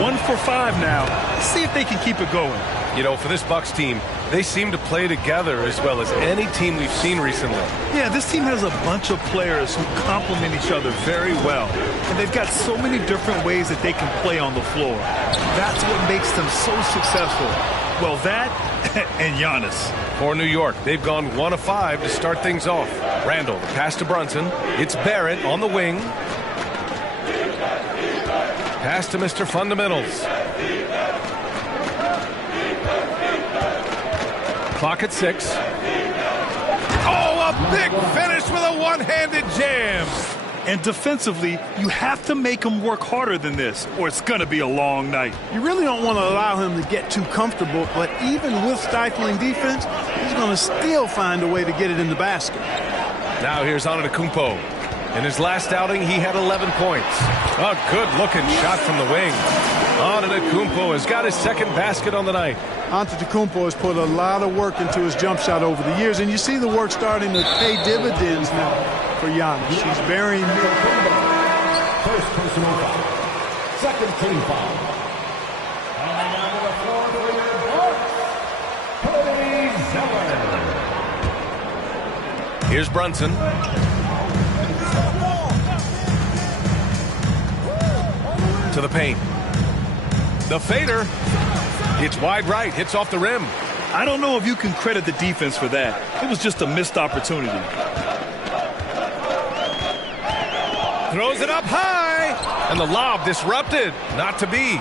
1 for 5 now. Let's see if they can keep it going. You know, for this Bucks team, they seem to play together as well as any team we've seen recently. Yeah, this team has a bunch of players who complement each other very well. And they've got so many different ways that they can play on the floor. That's what makes them so successful. Well, that and Giannis. For New York, they've gone 1 of 5 to start things off. Randall, the pass to Brunson. It's Barrett on the wing. Pass to Mr. Fundamentals. Clock at 6. Oh, a big finish with a one-handed jam. And defensively, you have to make him work harder than this, or it's going to be a long night. You really don't want to allow him to get too comfortable, but even with stifling defense, he's going to still find a way to get it in the basket. Now here's Antetokounmpo. In his last outing, he had 11 points. A good-looking shot from the wing. Antetokounmpo has got his second basket on the night. Antetokounmpo has put a lot of work into his jump shot over the years, and you see the work starting to pay dividends now for Giannis. He's burying First personal foul. Second team foul. Coming onto the floor for your Bucks, Cody Zeller. Here's Brunson. To the paint. The fader. It's wide right. Hits off the rim. I don't know if you can credit the defense for that. It was just a missed opportunity. Throws it up high. And the lob disrupted. Not to be.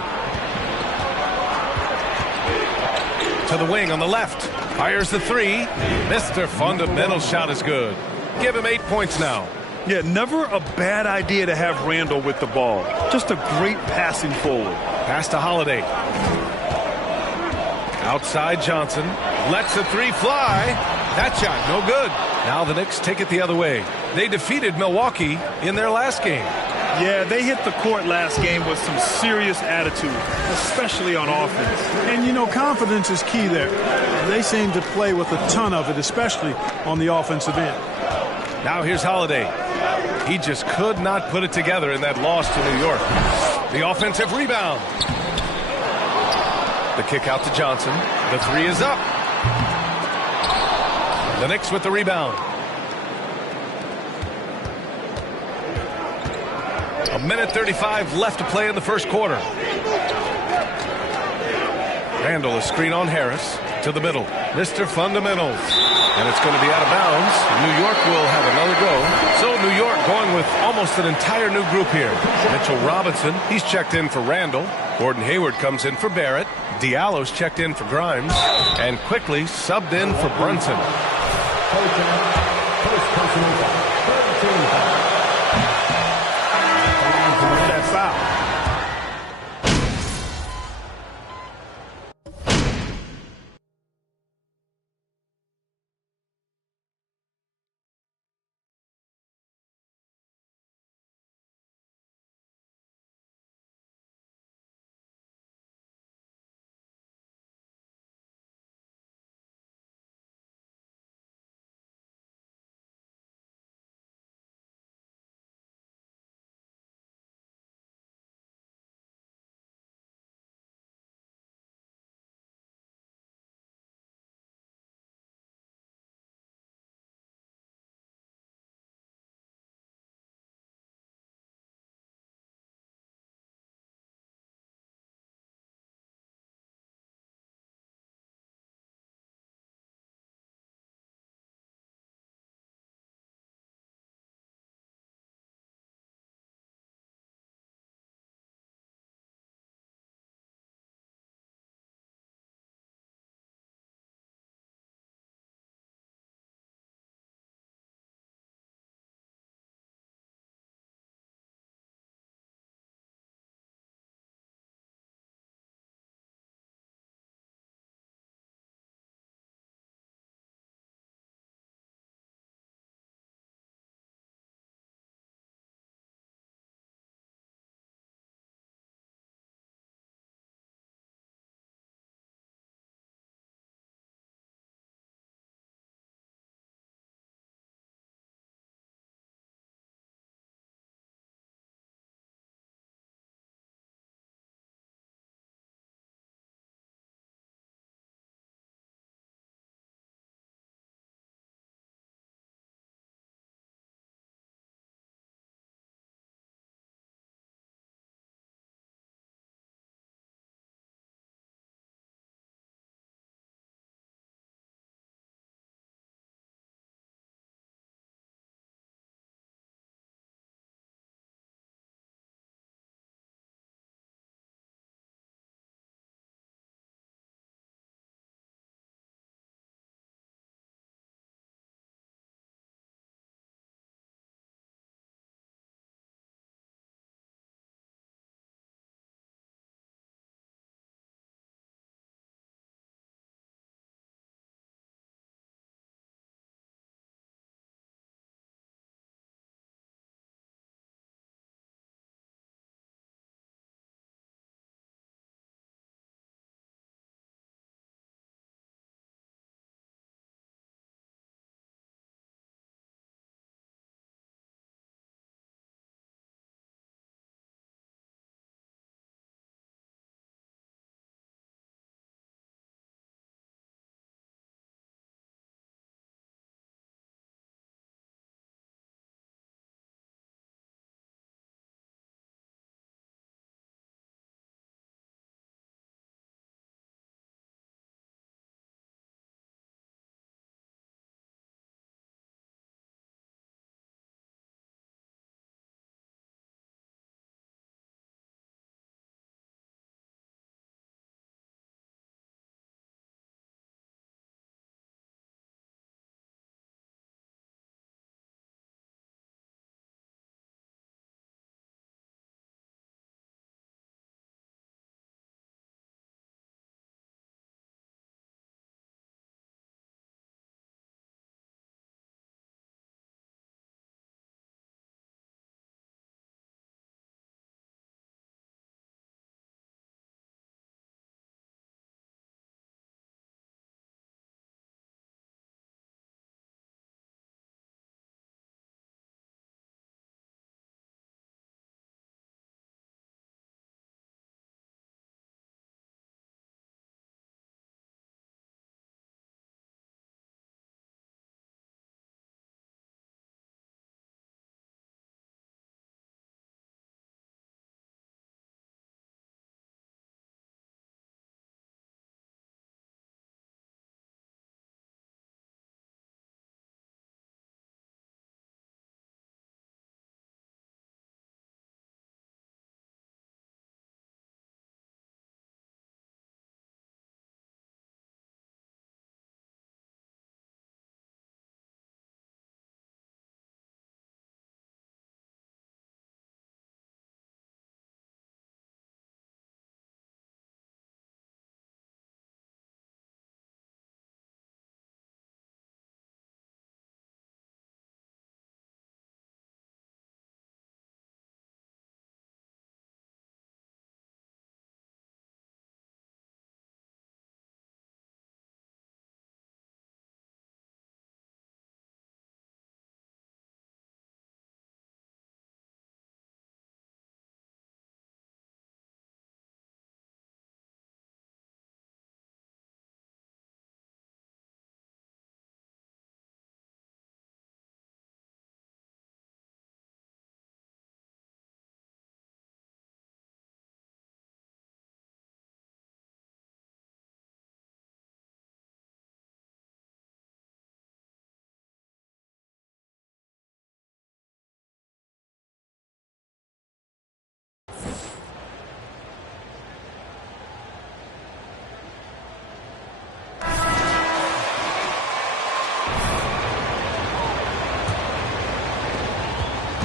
To the wing on the left. Fires the 3. Mr. Fundamental shot is good. Give him 8 points now. Yeah, never a bad idea to have Randall with the ball. Just a great passing forward. Pass to Holiday. Outside Johnson. Lets the 3 fly. That shot no good. Now the Knicks take it the other way. They defeated Milwaukee in their last game. Yeah, they hit the court last game with some serious attitude, especially on offense. And, you know, confidence is key there. They seem to play with a ton of it, especially on the offensive end. Now here's Holiday. He just could not put it together in that loss to New York. The offensive rebound. The kick out to Johnson. The 3 is up. The Knicks with the rebound. A minute 35 left to play in the first quarter. Randall, a screen on Harris. To the middle. Mr. Fundamentals. And it's going to be out of bounds. New York will have another go. So New York going with almost an entire new group here. Mitchell Robinson, he's checked in for Randall. Gordon Hayward comes in for Barrett. Diallo's checked in for Grimes. And quickly subbed in for Brunson. First personal foul. Third team foul. That foul.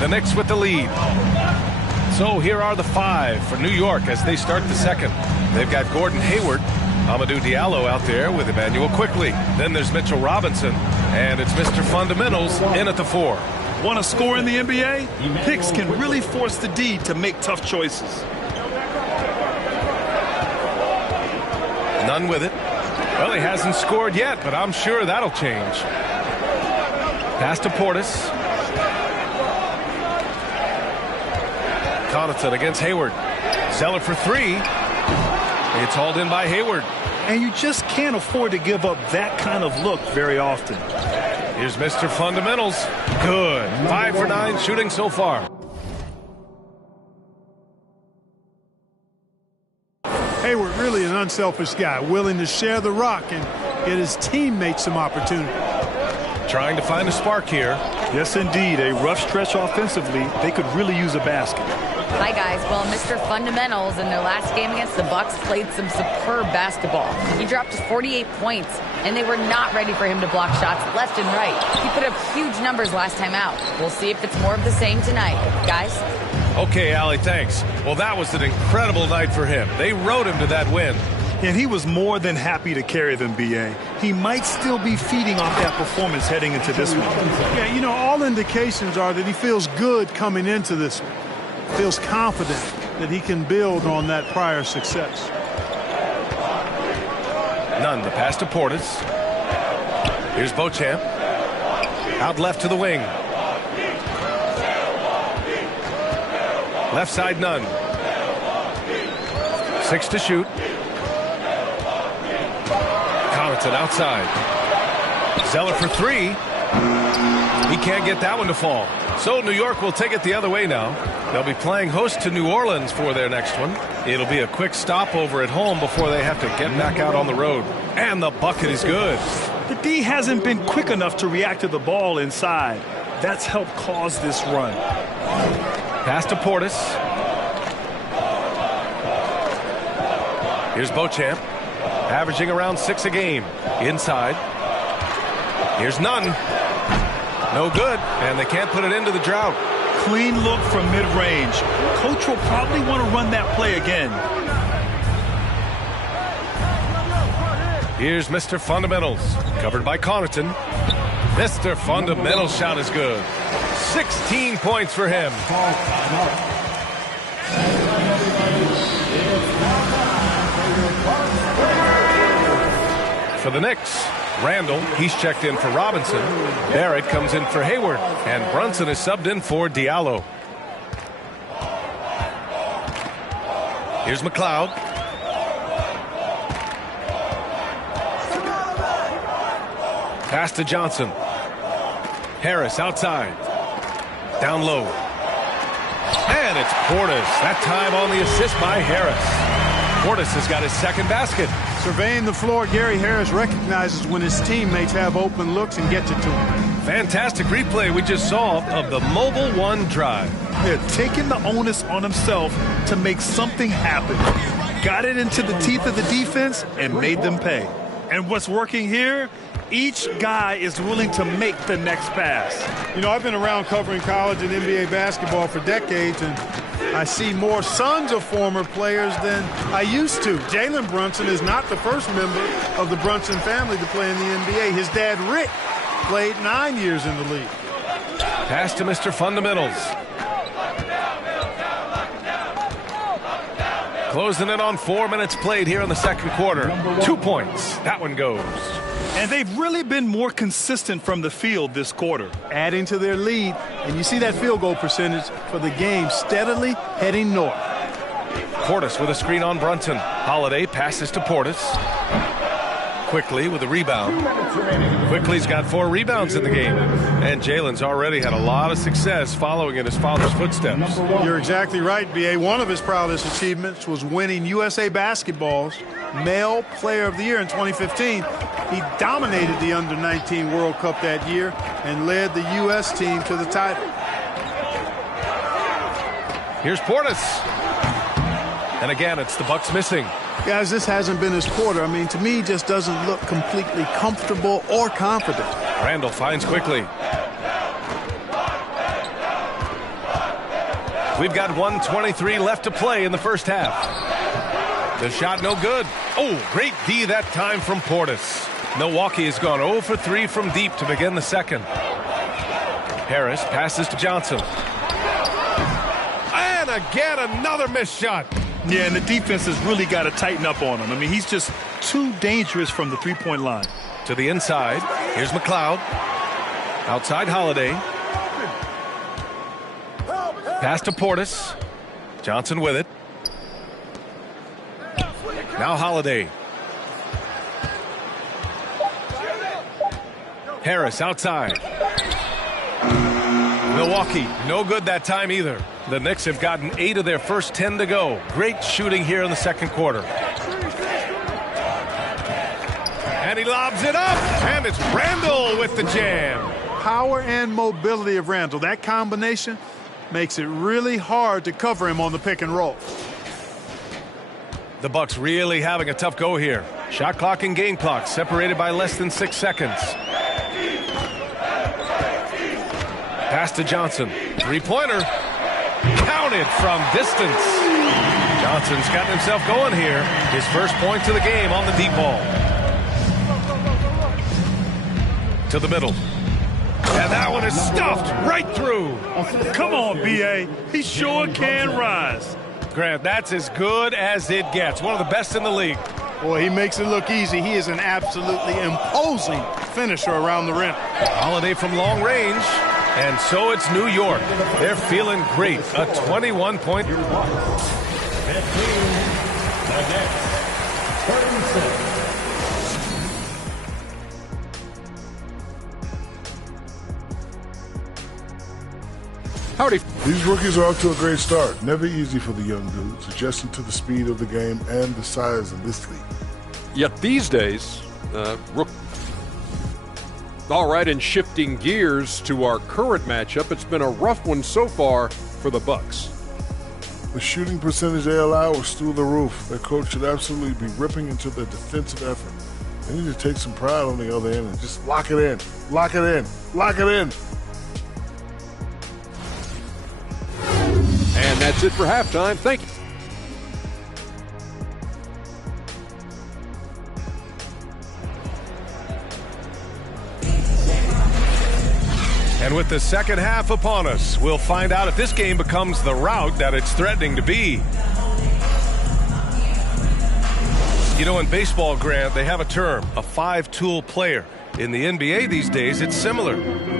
The Knicks with the lead. So here are the 5 for New York as they start the second. They've got Gordon Hayward, Amadou Diallo out there with Emmanuel Quickly. Then there's Mitchell Robinson, and it's Mr. Fundamentals in at the 4. Want to score in the NBA? Picks can really force the D to make tough choices. None with it. Well, he hasn't scored yet, but I'm sure that'll change. Pass to Portis. Connaughton against Hayward. Zeller for 3. It's hauled in by Hayward. And you just can't afford to give up that kind of look very often. Here's Mr. Fundamentals. Good. 5 for 9 shooting so far. Hayward, really an unselfish guy, willing to share the rock and get his teammates some opportunity. Trying to find a spark here. Yes, indeed. A rough stretch offensively. They could really use a basket. Hi, guys. Well, Mr. Fundamentals in their last game against the Bucks played some superb basketball. He dropped 48 points, and they were not ready for him to block shots left and right. He put up huge numbers last time out. We'll see if it's more of the same tonight. Guys? Okay, Allie, thanks. Well, that was an incredible night for him. They rode him to that win. And he was more than happy to carry them, B.A. He might still be feeding off that performance heading into this one. Yeah, you know, all indications are that he feels good coming into this one. Feels confident that he can build on that prior success. None. The pass to Portis. Here's Beauchamp. Out left to the wing. Left side, Nunn. 6 to shoot. Connaughton outside. Zeller for 3. He can't get that one to fall. So New York will take it the other way now. They'll be playing host to New Orleans for their next one. It'll be a quick stopover at home before they have to get back out on the road. And the bucket is good. The D hasn't been quick enough to react to the ball inside. That's helped cause this run. Pass to Portis. Here's Beauchamp, averaging around 6 a game. Inside. Here's Nunn. No good, and they can't put it into the drought. Clean look from mid-range. Coach will probably want to run that play again. Here's Mr. Fundamentals, covered by Connaughton. Mr. Fundamentals shot is good. 16 points for him. For the Knicks, Randall, he's checked in for Robinson. Barrett comes in for Hayward, and Brunson is subbed in for Diallo. Here's McLeod. Pass to Johnson. Harris outside. Down low. And it's Portis. That time on the assist by Harris. Portis has got his second basket. Surveying the floor, Gary Harris recognizes when his teammates have open looks and gets it to him. Fantastic replay we just saw of the Mobile One drive. They're taking the onus on himself to make something happen. Got it into the teeth of the defense and made them pay. And what's working here? Each guy is willing to make the next pass. You know, I've been around covering college and NBA basketball for decades, and I see more sons of former players than I used to. Jalen Brunson is not the first member of the Brunson family to play in the NBA. His dad, Rick, played 9 years in the league. Pass to Mr. Fundamentals. Closing in on 4 minutes played here in the second quarter. 2 points. That one goes. And they've really been more consistent from the field this quarter. Adding to their lead, and you see that field goal percentage for the game steadily heading north. Portis with a screen on Brunson. Holiday passes to Portis. Quickly with a rebound. Quickly's got 4 rebounds in the game. And Jalen's already had a lot of success following in his father's footsteps. You're exactly right, B.A. One of his proudest achievements was winning USA Basketball's Male Player of the Year in 2015. He dominated the Under-19 World Cup that year and led the U.S. team to the title. Here's Portis. And again, it's the Bucks missing. Guys, this hasn't been his quarter. I mean, to me, he just doesn't look completely comfortable or confident. Randall finds Quickly. We've got 1:23 left to play in the first half. The shot no good. Oh, great D that time from Portis. Milwaukee has gone 0 for 3 from deep to begin the second. Harris passes to Johnson. And again, another missed shot. Yeah, and the defense has really got to tighten up on him. I mean, he's just too dangerous from the three-point line. To the inside. Here's McLeod. Outside Holiday. Pass to Portis. Johnson with it. Now Holiday. Harris outside. Milwaukee, no good that time either. The Knicks have gotten 8 of their first 10 to go. Great shooting here in the second quarter. And he lobs it up, and it's Randall with the jam. Power and mobility of Randall, that combination makes it really hard to cover him on the pick and roll. The Bucks really having a tough go here. Shot clock and game clock separated by less than 6 seconds. Pass to Johnson. Three-pointer. Counted from distance. Johnson's gotten himself going here. His first points of the game on the deep ball. To the middle. And that one is stuffed right through. Come on, B.A. He sure can rise. Grant, that's as good as it gets. One of the best in the league. Boy, he makes it look easy. He is an absolutely imposing finisher around the rim. Holiday from long range. And so it's New York. They're feeling great. A 21-point. Howdy. These rookies are off to a great start. Never easy for the young dudes, adjusting to the speed of the game and the size of this league. Yet these days, all right, and shifting gears to our current matchup, it's been a rough one so far for the Bucks. The shooting percentage they allow was through the roof. Their coach should absolutely be ripping into their defensive effort. They need to take some pride on the other end and just lock it in, lock it in, lock it in. And that's it for halftime. Thank you. And with the second half upon us, we'll find out if this game becomes the rout that it's threatening to be. You know, in baseball, Grant, they have a term, a five-tool player. In the NBA these days, it's similar.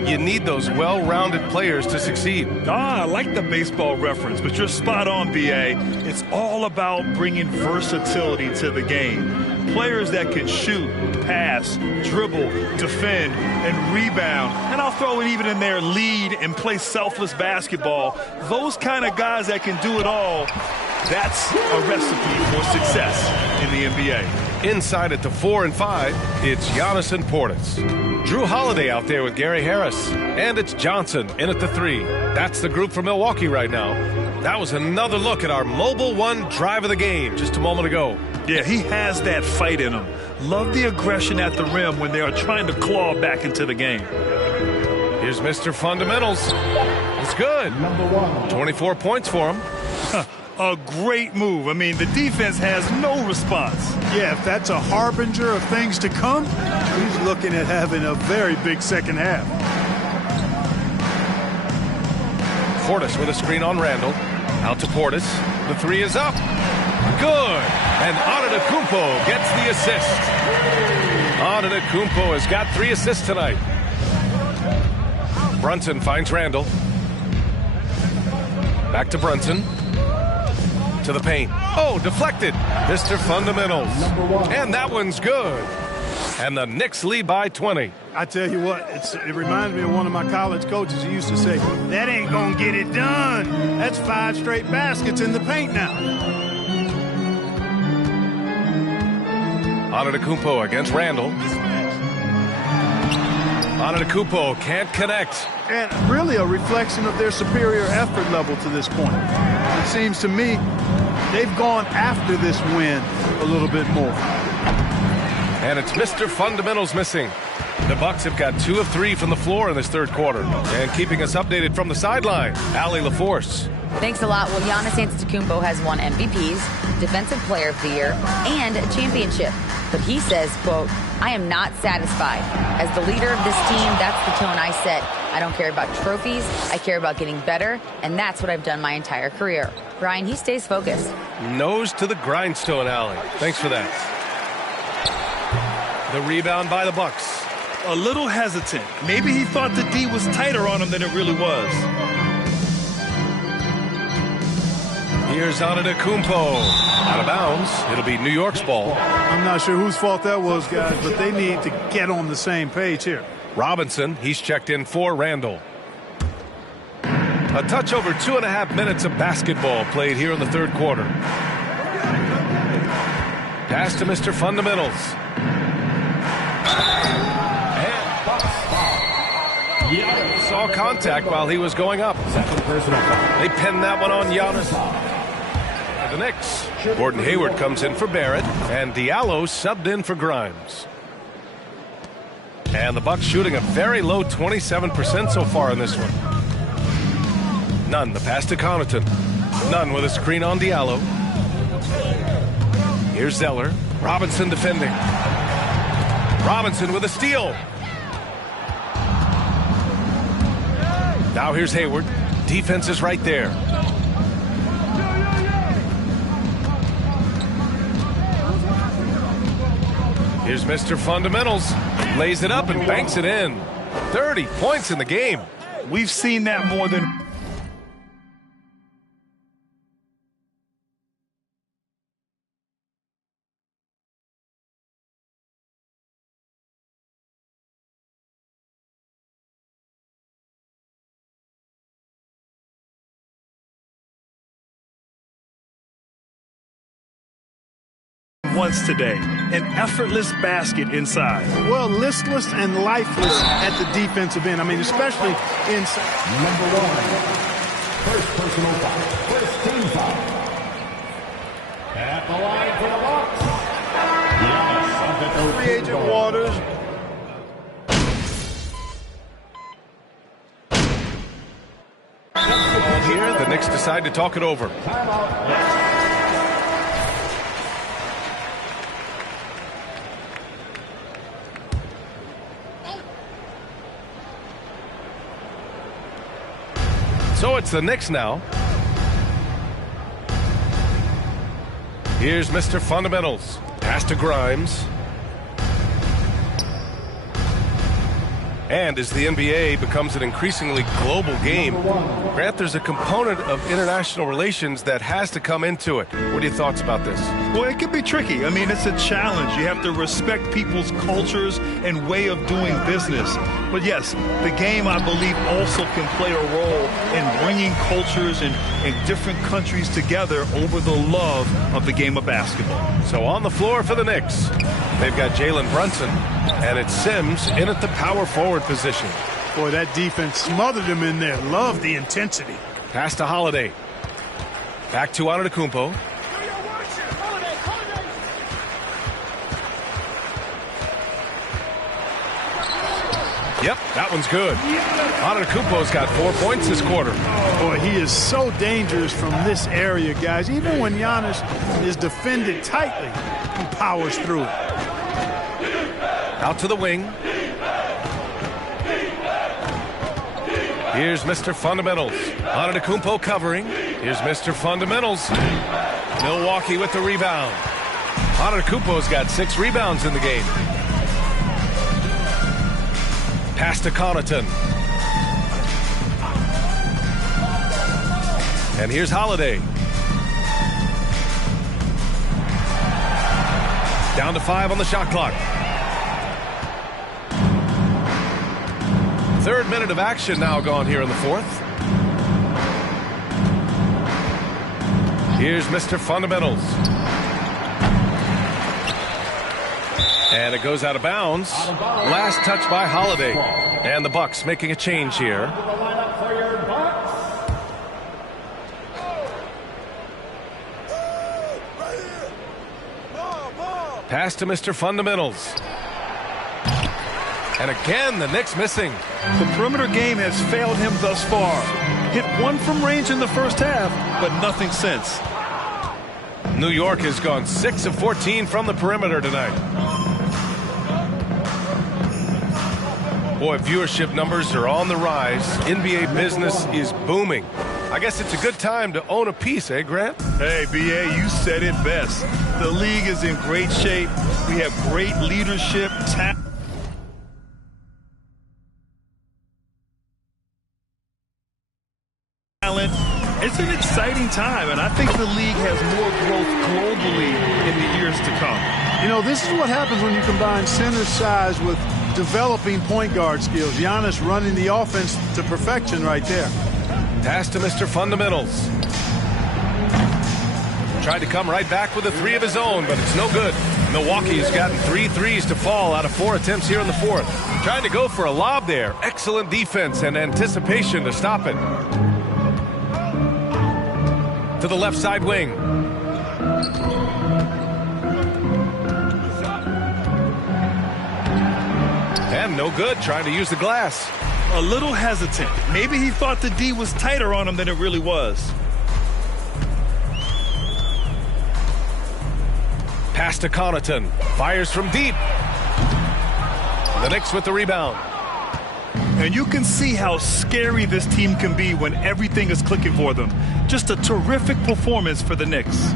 You need those well-rounded players to succeed. I like the baseball reference, but you're spot on, B.A. It's all about bringing versatility to the game. Players that can shoot, pass, dribble, defend, and rebound. And I'll throw it even in there, lead and play selfless basketball. Those kind of guys that can do it all, that's a recipe for success in the NBA. Inside at the 4 and 5, it's Giannis and Portis. Drew Holiday out there with Gary Harris. And it's Johnson in at the 3. That's the group for Milwaukee right now. That was another look at our Mobile One drive of the game just a moment ago. Yeah, he has that fight in him. Love the aggression at the rim when they are trying to claw back into the game. Here's Mr. Fundamentals. It's good. 24 points for him. A great move. I mean, the defense has no response. Yeah, if that's a harbinger of things to come, he's looking at having a very big second half. Portis with a screen on Randall. Out to Portis. The 3 is up. Good. And Antetokounmpo gets the assist. Antetokounmpo has got 3 assists tonight. Brunson finds Randall. Back to Brunson. To the paint. Oh, deflected. Mr. Fundamentals. And that one's good. And the Knicks lead by 20. I tell you what, it reminds me of one of my college coaches who used to say, that ain't gonna get it done. That's 5 straight baskets in the paint now. Antetokounmpo against Randall. Antetokounmpo can't connect. And really a reflection of their superior effort level to this point. It seems to me they've gone after this win a little bit more. And it's Mr. Fundamentals missing. The Bucks have got 2 of 3 from the floor in this third quarter. And keeping us updated from the sideline, Allie LaForce. Thanks a lot. Well, Giannis Antetokounmpo has won MVPs, Defensive Player of the Year, and a championship. But he says, quote, I am not satisfied. As the leader of this team, that's the tone I set. I don't care about trophies. I care about getting better, and that's what I've done my entire career. Brian, he stays focused. Nose to the grindstone, Allie. Thanks for that. The rebound by the Bucks. A little hesitant. Maybe he thought the D was tighter on him than it really was. Here's Antetokounmpo. Out of bounds. It'll be New York's ball. I'm not sure whose fault that was, guys, but they need to get on the same page here. Robinson, he's checked in for Randall. A touch over 2.5 minutes of basketball played here in the third quarter. Pass to Mr. Fundamentals. And saw contact while he was going up. They pinned that one on Giannis. For the Knicks, Gordon Hayward comes in for Barrett, and Diallo subbed in for Grimes. And the Bucks shooting a very low 27% so far in this one. Nunn, the pass to Connaughton. Nunn with a screen on Diallo. Here's Zeller. Robinson defending. Robinson with a steal. Now here's Hayward. Defense is right there. Here's Mr. Fundamentals. Lays it up and banks it in. 30 points in the game. We've seen that more than... once today. An effortless basket inside. Well, listless and lifeless at the defensive end. I mean, especially inside. Number one. First personal foul. First team foul. At the line for the Bucks. Free agent Waters. Here, the Knicks decide to talk it over. Timeout. So it's the Knicks now. Here's Mr. Fundamentals. Pass to Grimes. And as the NBA becomes an increasingly global game, Grant, there's a component of international relations that has to come into it. What are your thoughts about this? Well, it can be tricky. I mean, it's a challenge. You have to respect people's cultures and way of doing business. But yes, the game, I believe, also can play a role in bringing cultures and different countries together over the love of the game of basketball. So on the floor for the Knicks, they've got Jalen Brunson, and it's Sims in at the power forward position. Boy, that defense smothered him in there. Love the intensity. Pass to Holiday. Back to Antetokounmpo. Yep, that one's good. Antetokounmpo's got 4 points this quarter. Boy, he is so dangerous from this area, guys. Even when Giannis is defended tightly, he powers through it. Out to the wing. Here's Mr. Fundamentals. Antetokounmpo covering. Here's Mr. Fundamentals. Milwaukee with the rebound. Antetokounmpo's got 6 rebounds in the game. Pass to Connaughton. And here's Holiday. Down to 5 on the shot clock. Third minute of action now gone here in the fourth. Here's Mr. Fundamentals. And it goes out of bounds. Last touch by Holiday. And the Bucks making a change here. Pass to Mr. Fundamentals. And again, the Knicks missing. The perimeter game has failed him thus far. Hit one from range in the first half, but nothing since. New York has gone 6 of 14 from the perimeter tonight. Boy, viewership numbers are on the rise. NBA business is booming. I guess it's a good time to own a piece, eh, Grant? Hey, B.A., you said it best. The league is in great shape. We have great leadership, talent. It's an exciting time, and I think the league has more growth globally in the years to come. You know, this is what happens when you combine center size with developing point guard skills. Giannis running the offense to perfection right there. Pass to Mr. Fundamentals. Tried to come right back with a three of his own, but it's no good. Milwaukee has gotten 3 threes to fall out of 4 attempts here in the fourth. Trying to go for a lob there. Excellent defense and anticipation to stop it. To the left side wing. And no good, trying to use the glass. A little hesitant. Maybe he thought the D was tighter on him than it really was. Pass to Connaughton. Fires from deep. The Knicks with the rebound. And you can see how scary this team can be when everything is clicking for them. Just a terrific performance for the Knicks.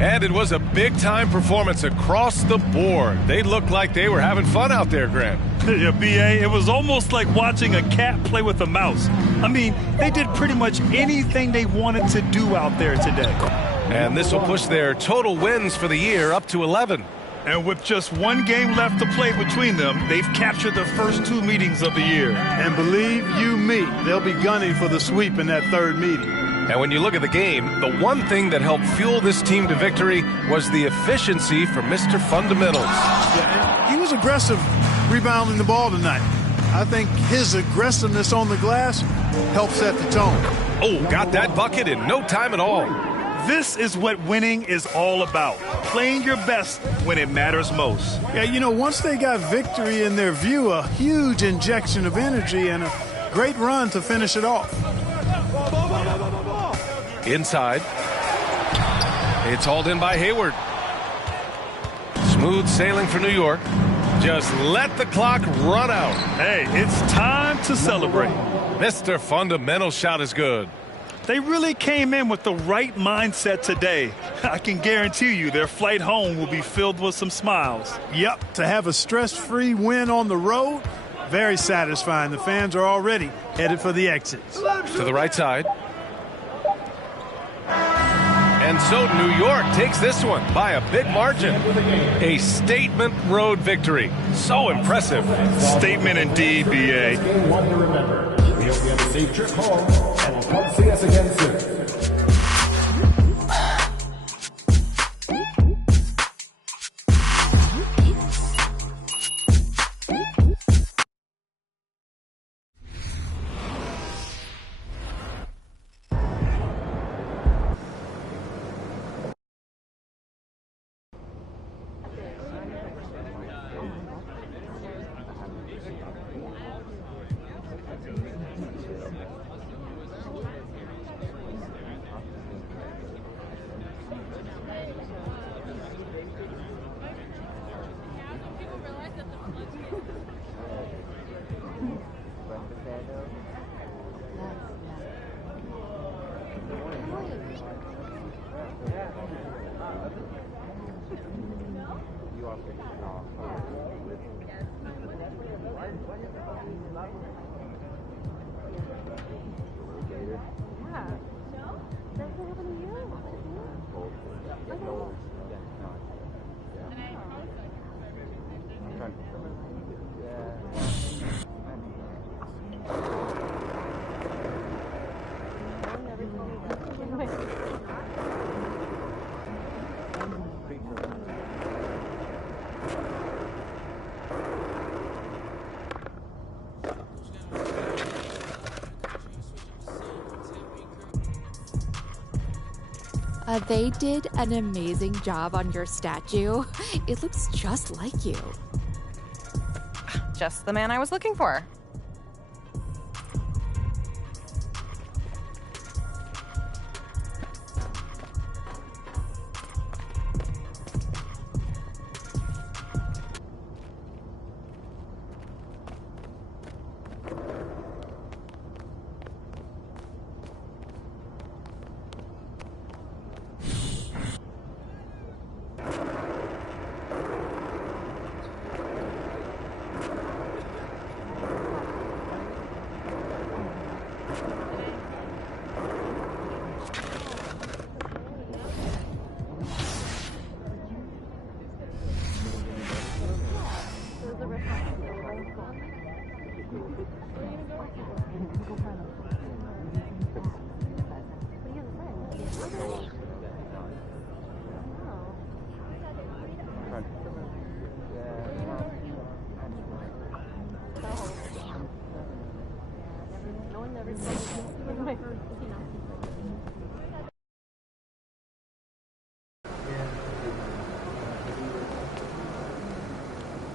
And it was a big-time performance across the board. They looked like they were having fun out there, Grant. Yeah, B.A., it was almost like watching a cat play with a mouse. I mean, they did pretty much anything they wanted to do out there today. And this will push their total wins for the year up to 11. And with just one game left to play between them, they've captured the first 2 meetings of the year. And believe you me, they'll be gunning for the sweep in that third meeting. And when you look at the game, the one thing that helped fuel this team to victory was the efficiency from Mr. Fundamentals. Yeah, and he was aggressive rebounding the ball tonight. I think his aggressiveness on the glass helped set the tone. Oh, got that bucket in no time at all. This is what winning is all about. Playing your best when it matters most. Yeah, you know, once they got victory in their view, a huge injection of energy and a great run to finish it off. Inside. It's hauled in by Hayward. Smooth sailing for New York. Just let the clock run out. Hey, it's time to celebrate. Mr. Fundamental shot is good. They really came in with the right mindset today. I can guarantee you their flight home will be filled with some smiles. Yep, to have a stress-free win on the road, very satisfying. The fans are already headed for the exits. To the right side. And so New York takes this one by a big margin. A statement road victory. So impressive. Statement indeed, B.A. Game one to remember. We hope you have a safe trip home, and we'll come see us again soon. They did an amazing job on your statue. It looks just like you. Just the man I was looking for.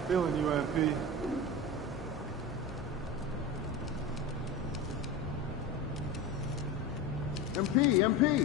Feeling you, MP. MP.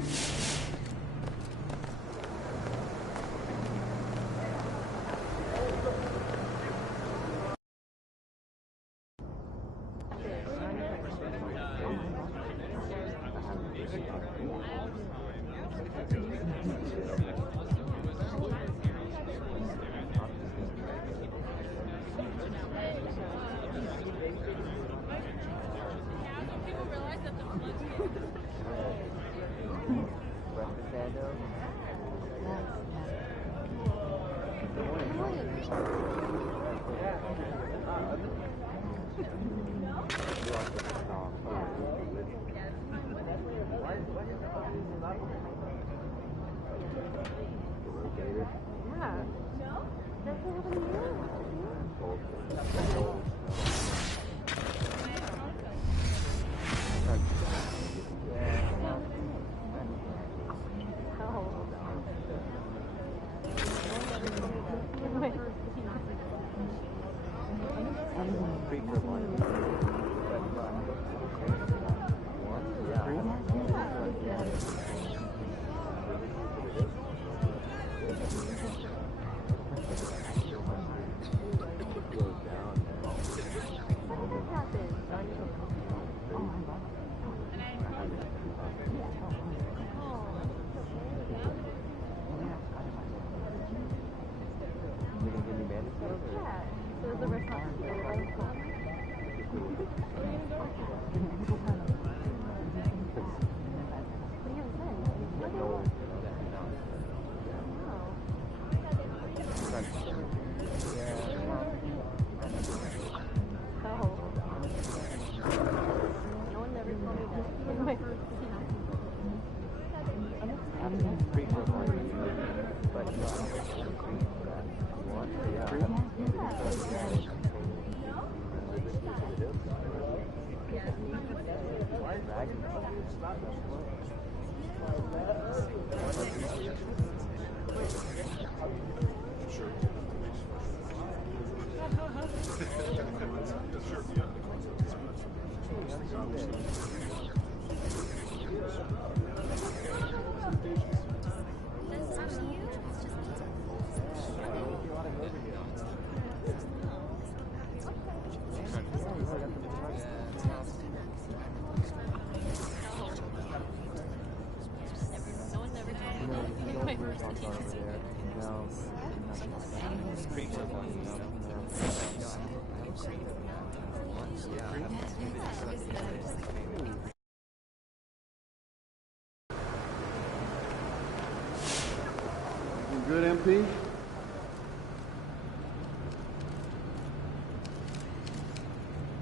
Good, MP.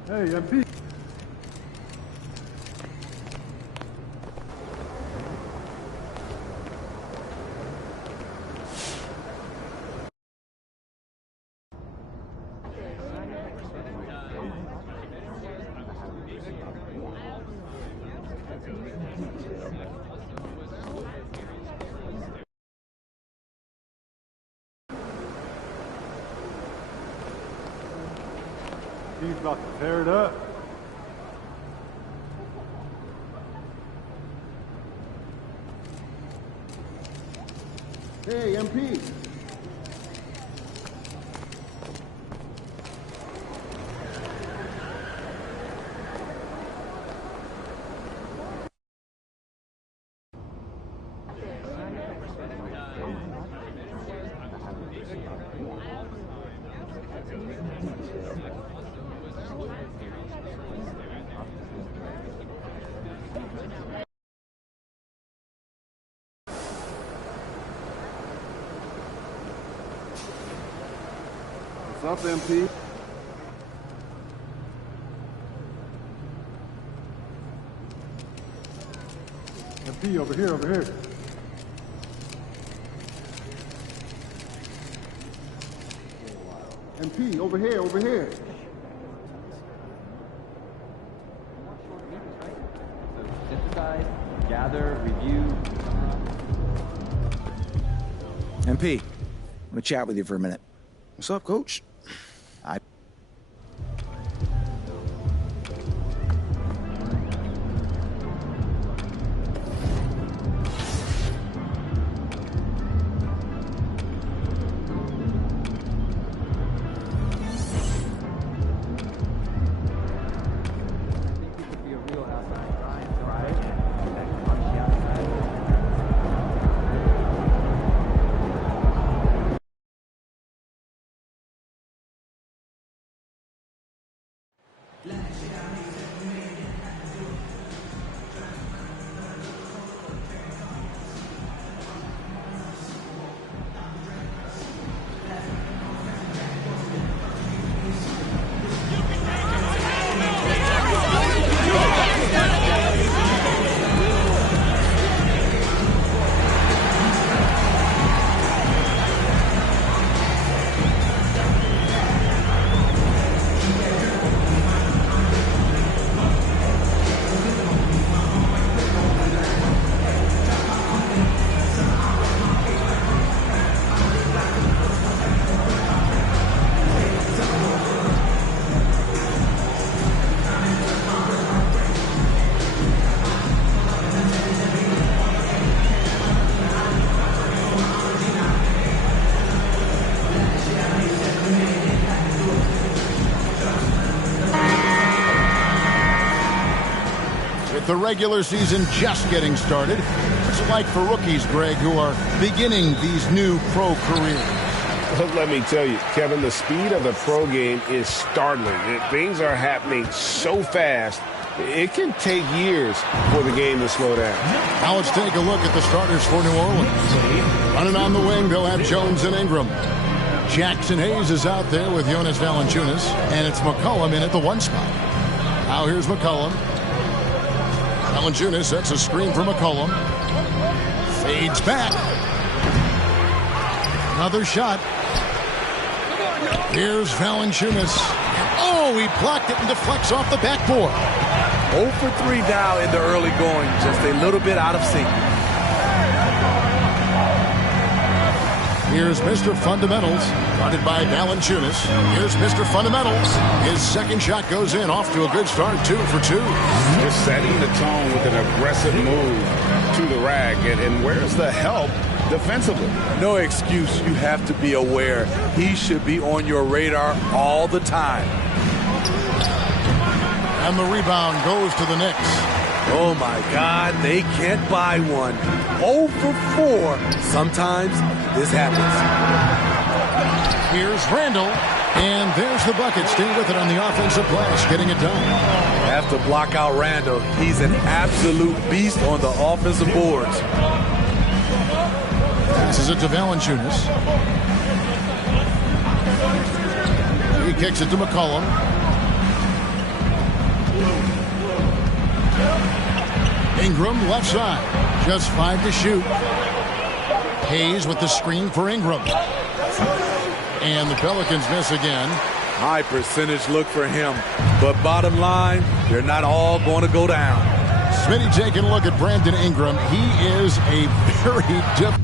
Hey, MP. He's about to tear it up. Hey, MP. What's up, MP? MP, over here, over here. MP, over here, over here. So synthesize, gather, review. MP, I'm gonna chat with you for a minute. What's up, Coach? The regular season just getting started. What's it like for rookies, Greg, who are beginning these new pro careers? Well, let me tell you, Kevin, the speed of the pro game is startling. Things are happening so fast, it can take years for the game to slow down. Now let's take a look at the starters for New Orleans. Running on the wing, they'll have Jones and Ingram. Jackson Hayes is out there with Jonas Valanciunas, and it's McCollum in at the 1 spot. Now here's McCollum. Valanciunas sets a screen for McCollum. Fades back. Another shot. Here's Valanciunas. Oh, he blocked it and deflects off the backboard. 0 for 3 now in the early going. Just a little bit out of sync. Here's Mr. Fundamentals, guarded by Valanciunas. Here's Mr. Fundamentals. His second shot goes in, off to a good start, 2 for 2. Just setting the tone with an aggressive move to the rack. And where's the help defensively? No excuse. You have to be aware. He should be on your radar all the time. And the rebound goes to the Knicks. Oh, my God. They can't buy one. 0 for 4. Sometimes this happens. Here's Randall. And there's the bucket. Stay with it on the offensive glass, getting it done. Have to block out Randall. He's an absolute beast on the offensive boards. Passes it to Valanciunas. He kicks it to McCollum. Ingram left side. Just 5 to shoot. Hayes with the screen for Ingram. And the Pelicans miss again. High percentage look for him. But bottom line, they're not all going to go down. Smitty taking a look at Brandon Ingram. He is a very difficult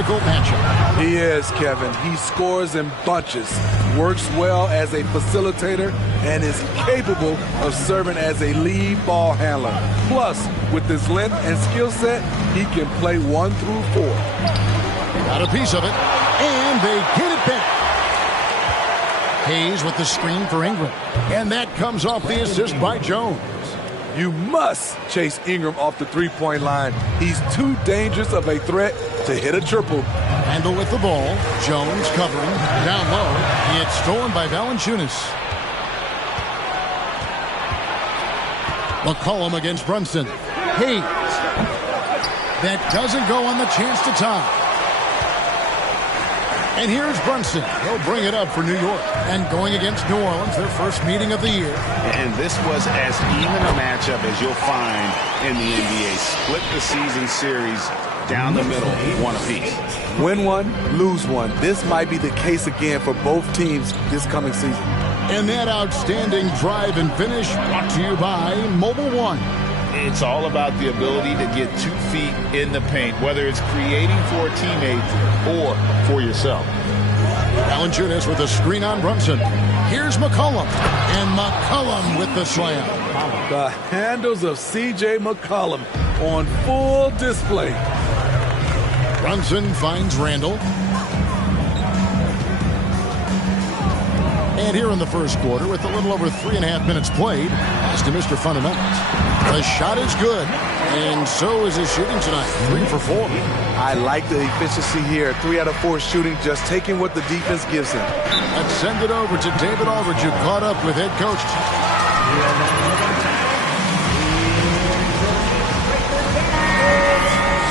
difficult matchup. He is, Kevin. He scores in bunches, works well as a facilitator, and is capable of serving as a lead ball handler. Plus, with his length and skill set, he can play 1 through 4. Got a piece of it, and they get it back. Hayes with the screen for Ingram, and that comes off the assist by Jones. You must chase Ingram off the three-point line. He's too dangerous of a threat to hit a triple. Handle with the ball. Jones covering. Down low. It's stolen by Valanciunas. McCollum against Brunson. Hayes. That doesn't go on the chance to tie. And here's Brunson. He'll bring it up for New York. And going against New Orleans, their first meeting of the year. And this was as even a matchup as you'll find in the NBA. Split the season series down the middle, one apiece. Win one, lose one. This might be the case again for both teams this coming season. And that outstanding drive and finish brought to you by Mobile One. It's all about the ability to get 2 feet in the paint, whether it's creating for a teammate or for yourself. Valanciunas with a screen on Brunson. Here's McCollum. And McCollum with the slam. The handles of C.J. McCollum on full display. Brunson finds Randall. And here in the first quarter, with a little over 3.5 minutes played, pass to Mr. Fundamentals. The shot is good, and so is his shooting tonight. 3 for 4. I like the efficiency here. 3 out of 4 shooting, just taking what the defense gives him. Let's send it over to David Aldridge, who caught up with head coach.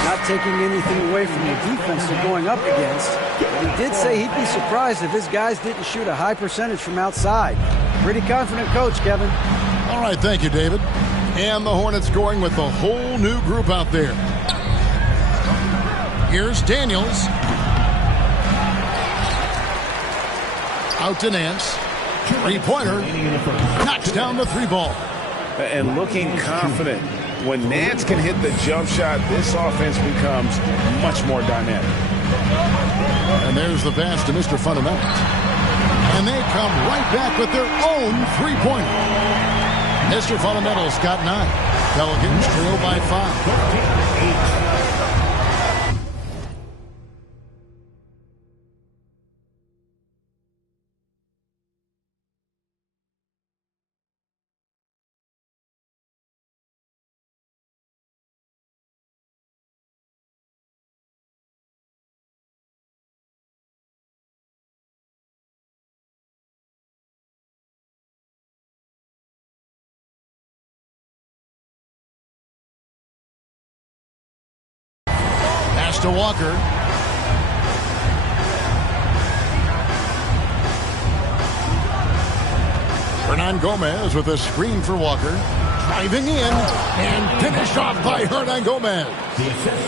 Not taking anything away from the defense they're going up against. He did say he'd be surprised if his guys didn't shoot a high percentage from outside. Pretty confident coach, Kevin. All right, thank you, David. And the Hornets going with a whole new group out there. Here's Daniels. Out to Nance. 3-pointer. Knocks down the 3 ball. And looking confident. When Nance can hit the jump shot, this offense becomes much more dynamic. And there's the pass to Mr. Fundamentals. And they come right back with their own 3-pointer. Mr. Fundamentals got 9. Pelicans trail by 5. To Walker. Hernan Gomez with a screen for Walker. Driving in and finished off by Hernan Gomez.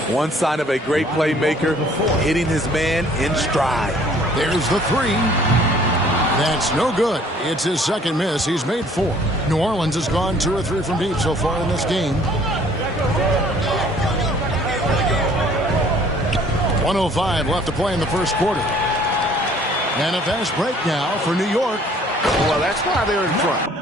One sign of a great playmaker, hitting his man in stride. There's the 3. That's no good. It's his second miss. He's made 4. New Orleans has gone 2 or 3 from deep so far in this game. 1:05 left to play in the first quarter. And a fast break now for New York. Well, that's why they're in front.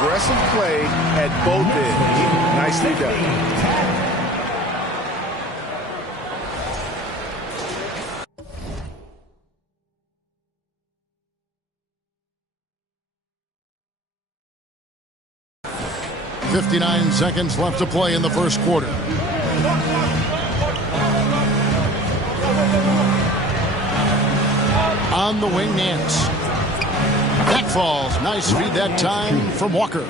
aggressive play at both ends. Nicely done. .59 seconds left to play in the first quarter. On the wing, Nance. That falls. Nice feed that time from Walker.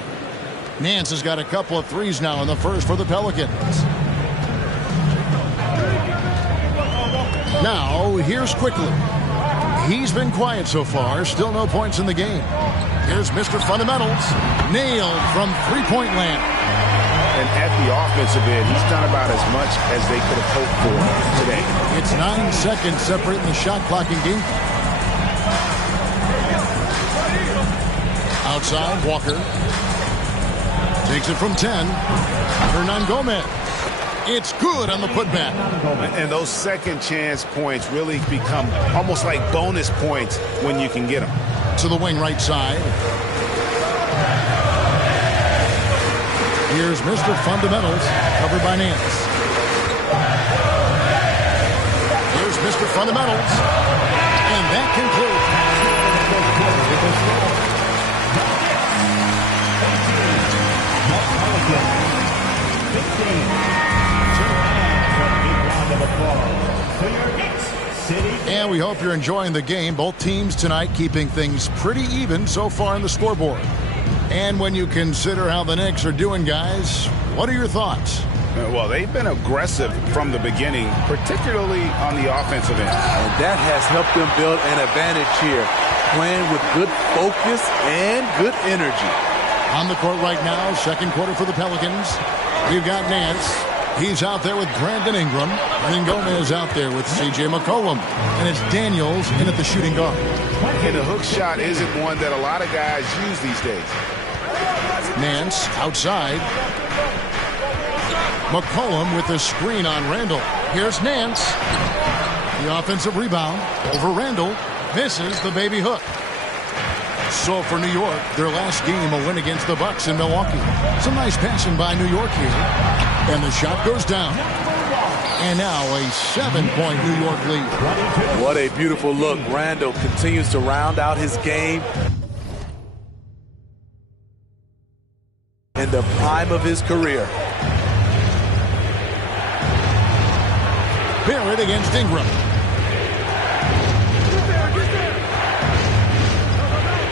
Nance has got a couple of threes now in the first for the Pelicans. Now, here's Quickly. He's been quiet so far. Still no points in the game. Here's Mr. Fundamentals. Nailed from three-point land. And at the offensive end, he's done about as much as they could have hoped for today. It's 9 seconds separating the shot clock and game. Outside, Walker. Takes it from 10. Hernan Gomez. It's good on the putback. And those second chance points really become almost like bonus points when you can get them. To the wing right side. Here's Mr. Fundamentals, covered by Nance. Here's Mr. Fundamentals. And that concludes. And we hope you're enjoying the game. Both teams tonight keeping things pretty even so far on the scoreboard. And when you consider how the Knicks are doing, guys, what are your thoughts? Well, they've been aggressive from the beginning, particularly on the offensive end. And that has helped them build an advantage here, playing with good focus and good energy. On the court right now, second quarter for the Pelicans. We've got Nance. He's out there with Brandon Ingram. And then Gomez out there with C.J. McCollum. And it's Daniels in at the shooting guard. And the hook shot isn't one that a lot of guys use these days. Nance outside. McCollum with the screen on Randall. Here's Nance. The offensive rebound over Randall. Misses the baby hook. So for New York, their last game, a win against the Bucks in Milwaukee. Some nice passing by New York here. And the shot goes down. And now a 7-point New York lead. What a beautiful look. Randall continues to round out his game. In the prime of his career. Barrett against Ingram.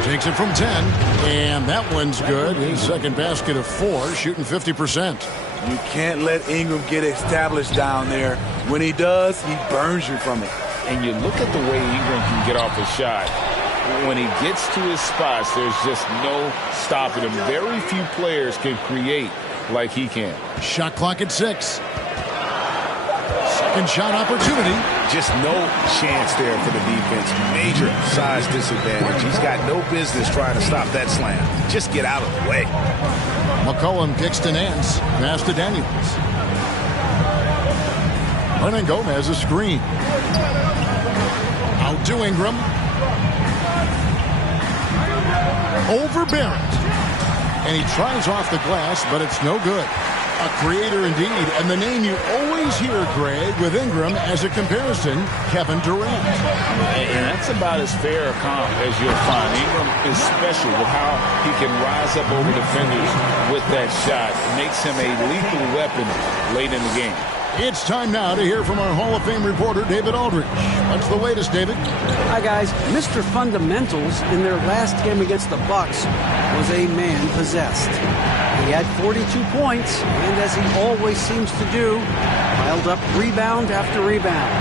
Takes it from 10, and that one's good. His second basket of 4, shooting 50%. You can't let Ingram get established down there. When he does, he burns you from it. And you look at the way Ingram can get off a shot. When he gets to his spots, there's just no stopping him. Very few players can create like he can. Shot clock at 6. Second shot opportunity. Just no chance there for the defense. Major size disadvantage. He's got no business trying to stop that slam. Just get out of the way. McCollum kicks to Nance. Pass to Daniels. Hernan Gomez a screen. Out to Ingram. Over Barrett. And he tries off the glass, but it's no good. A creator indeed, and the name you always hear, Greg, with Ingram as a comparison, Kevin Durant. And that's about as fair a comp as you'll find. Ingram is special with how he can rise up over defenders with that shot. It makes him a lethal weapon late in the game. It's time now to hear from our Hall of Fame reporter, David Aldridge. What's the latest, David? Hi, guys. Mr. Fundamentals in their last game against the Bucks was a man possessed. He had 42 points, and as he always seems to do, piled up rebound after rebound.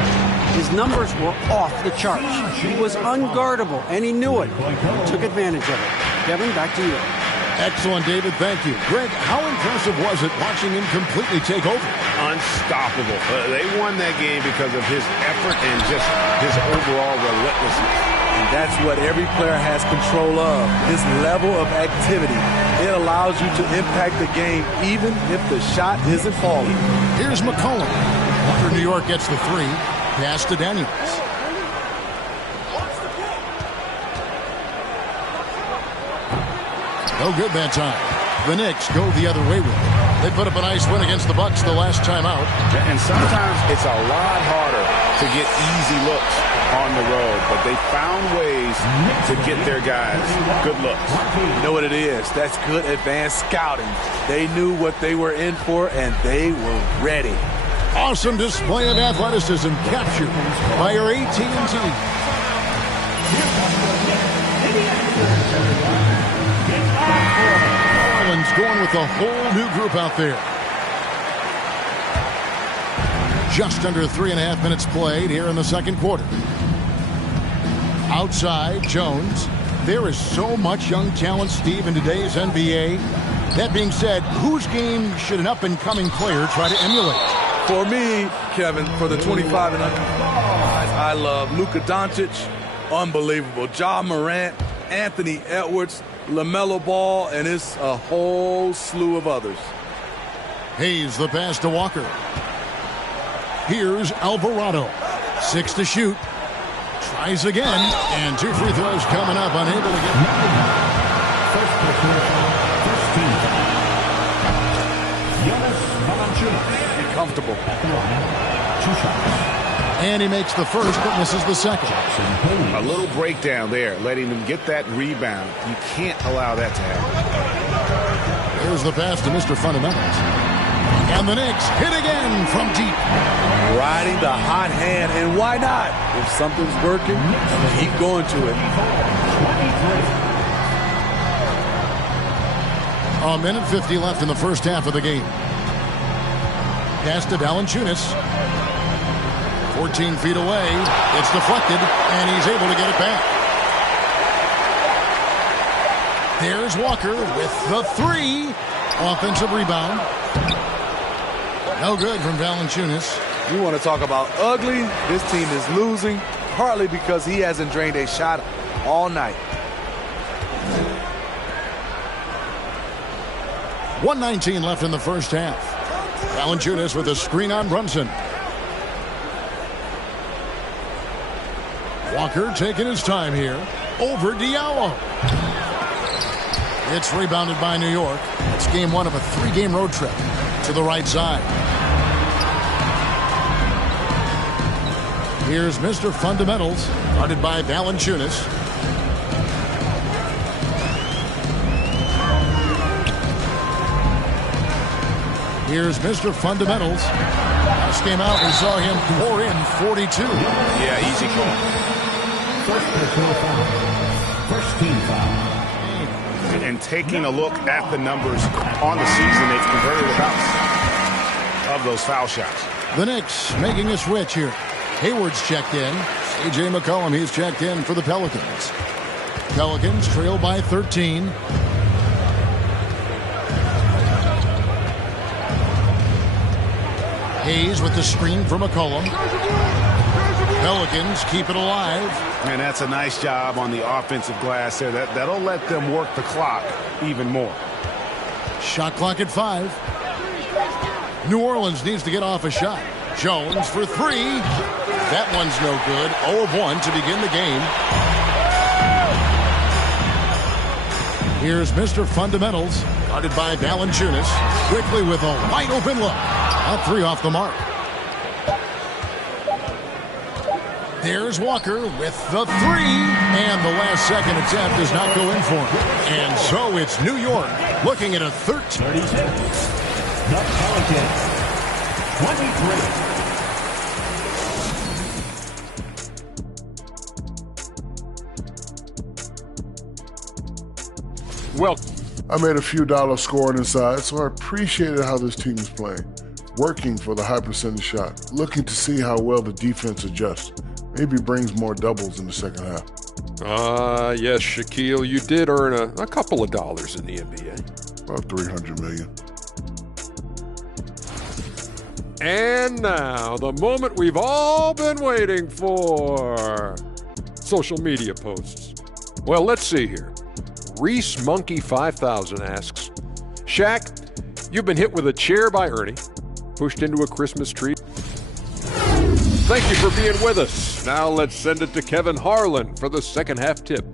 His numbers were off the charts. He was unguardable, and he knew it. He took advantage of it. Kevin, back to you. Excellent, David. Thank you. Greg, how impressive was it watching him completely take over? Unstoppable. They won that game because of his effort and just his overall relentlessness. And that's what every player has control of, his level of activity. It allows you to impact the game even if the shot isn't falling. Here's McCollum. After New York gets the 3, pass to Daniels. No good that time. The Knicks go the other way with it. They put up a nice win against the Bucks the last time out. And sometimes it's a lot harder to get easy looks on the road, but they found ways to get their guys good looks. You know what it is? That's good advanced scouting. They knew what they were in for, and they were ready. Awesome display of athleticism captured by your AT&T. Orleans going with a whole new group out there. Just under 3.5 minutes played here in the second quarter. Outside, Jones. There is so much young talent, Steve, in today's NBA. That being said, whose game should an up-and-coming player try to emulate? For me, Kevin, for the 25 and under, I love Luka Doncic, unbelievable. Ja Morant, Anthony Edwards, LaMelo Ball, and it's a whole slew of others. Hayes the pass to Walker. Here's Alvarado. 6 to shoot. Tries again, and 2 free throws coming up, unable to get First team. Comfortable. 2 shots. And he makes the first, but misses the second. A little breakdown there, letting them get that rebound. You can't allow that to happen. Here's the pass to Mr. Fundamentals. And the Knicks hit again from deep. Riding the hot hand, and why not? If something's working, keep going to it. 1:50 left in the first half of the game. Pass to Valanciunas. 14 feet away. It's deflected, and he's able to get it back. There's Walker with the 3. Offensive rebound. No good from Valanciunas. You want to talk about ugly? This team is losing, partly because he hasn't drained a shot all night. 1:19 left in the first half. Valanciunas with a screen on Brunson. Walker taking his time here. Over Diallo. It's rebounded by New York. It's game 1 of a 3-game road trip to the right side. Here's Mr. Fundamentals, guarded by Valanciunas. Here's Mr. Fundamentals. Last game out, we saw him pour in 42. Yeah, easy call. First team foul. And taking a look at the numbers on the season, they've converted about of those foul shots. The Knicks making a switch here. Hayward's checked in. A.J. McCollum, he's checked in for the Pelicans. Pelicans trail by 13. Hayes with the screen for McCollum. Pelicans keep it alive. And that's a nice job on the offensive glass there. That'll let them work the clock even more. Shot clock at 5. New Orleans needs to get off a shot. Jones for 3. That one's no good. 0 of 1 to begin the game. Here's Mr. Fundamentals, guarded by Valanciunas, quickly with a wide open look. A 3 off the mark. There's Walker with the 3, and the last second attempt does not go in for him. And so it's New York looking at a 13. The Pelicans, 23. Well, I made a few dollars scoring inside, so I appreciated how this team is playing. Working for the high percentage shot, looking to see how well the defense adjusts. Maybe brings more doubles in the second half. Yes, Shaquille, you did earn a couple of dollars in the NBA. About $300 million. And now, the moment we've all been waiting for. Social media posts. Well, let's see here. Reese Monkey 5000 asks, Shaq, you've been hit with a chair by Ernie, pushed into a Christmas tree. Thank you for being with us. Now let's send it to Kevin Harlan for the second half tip.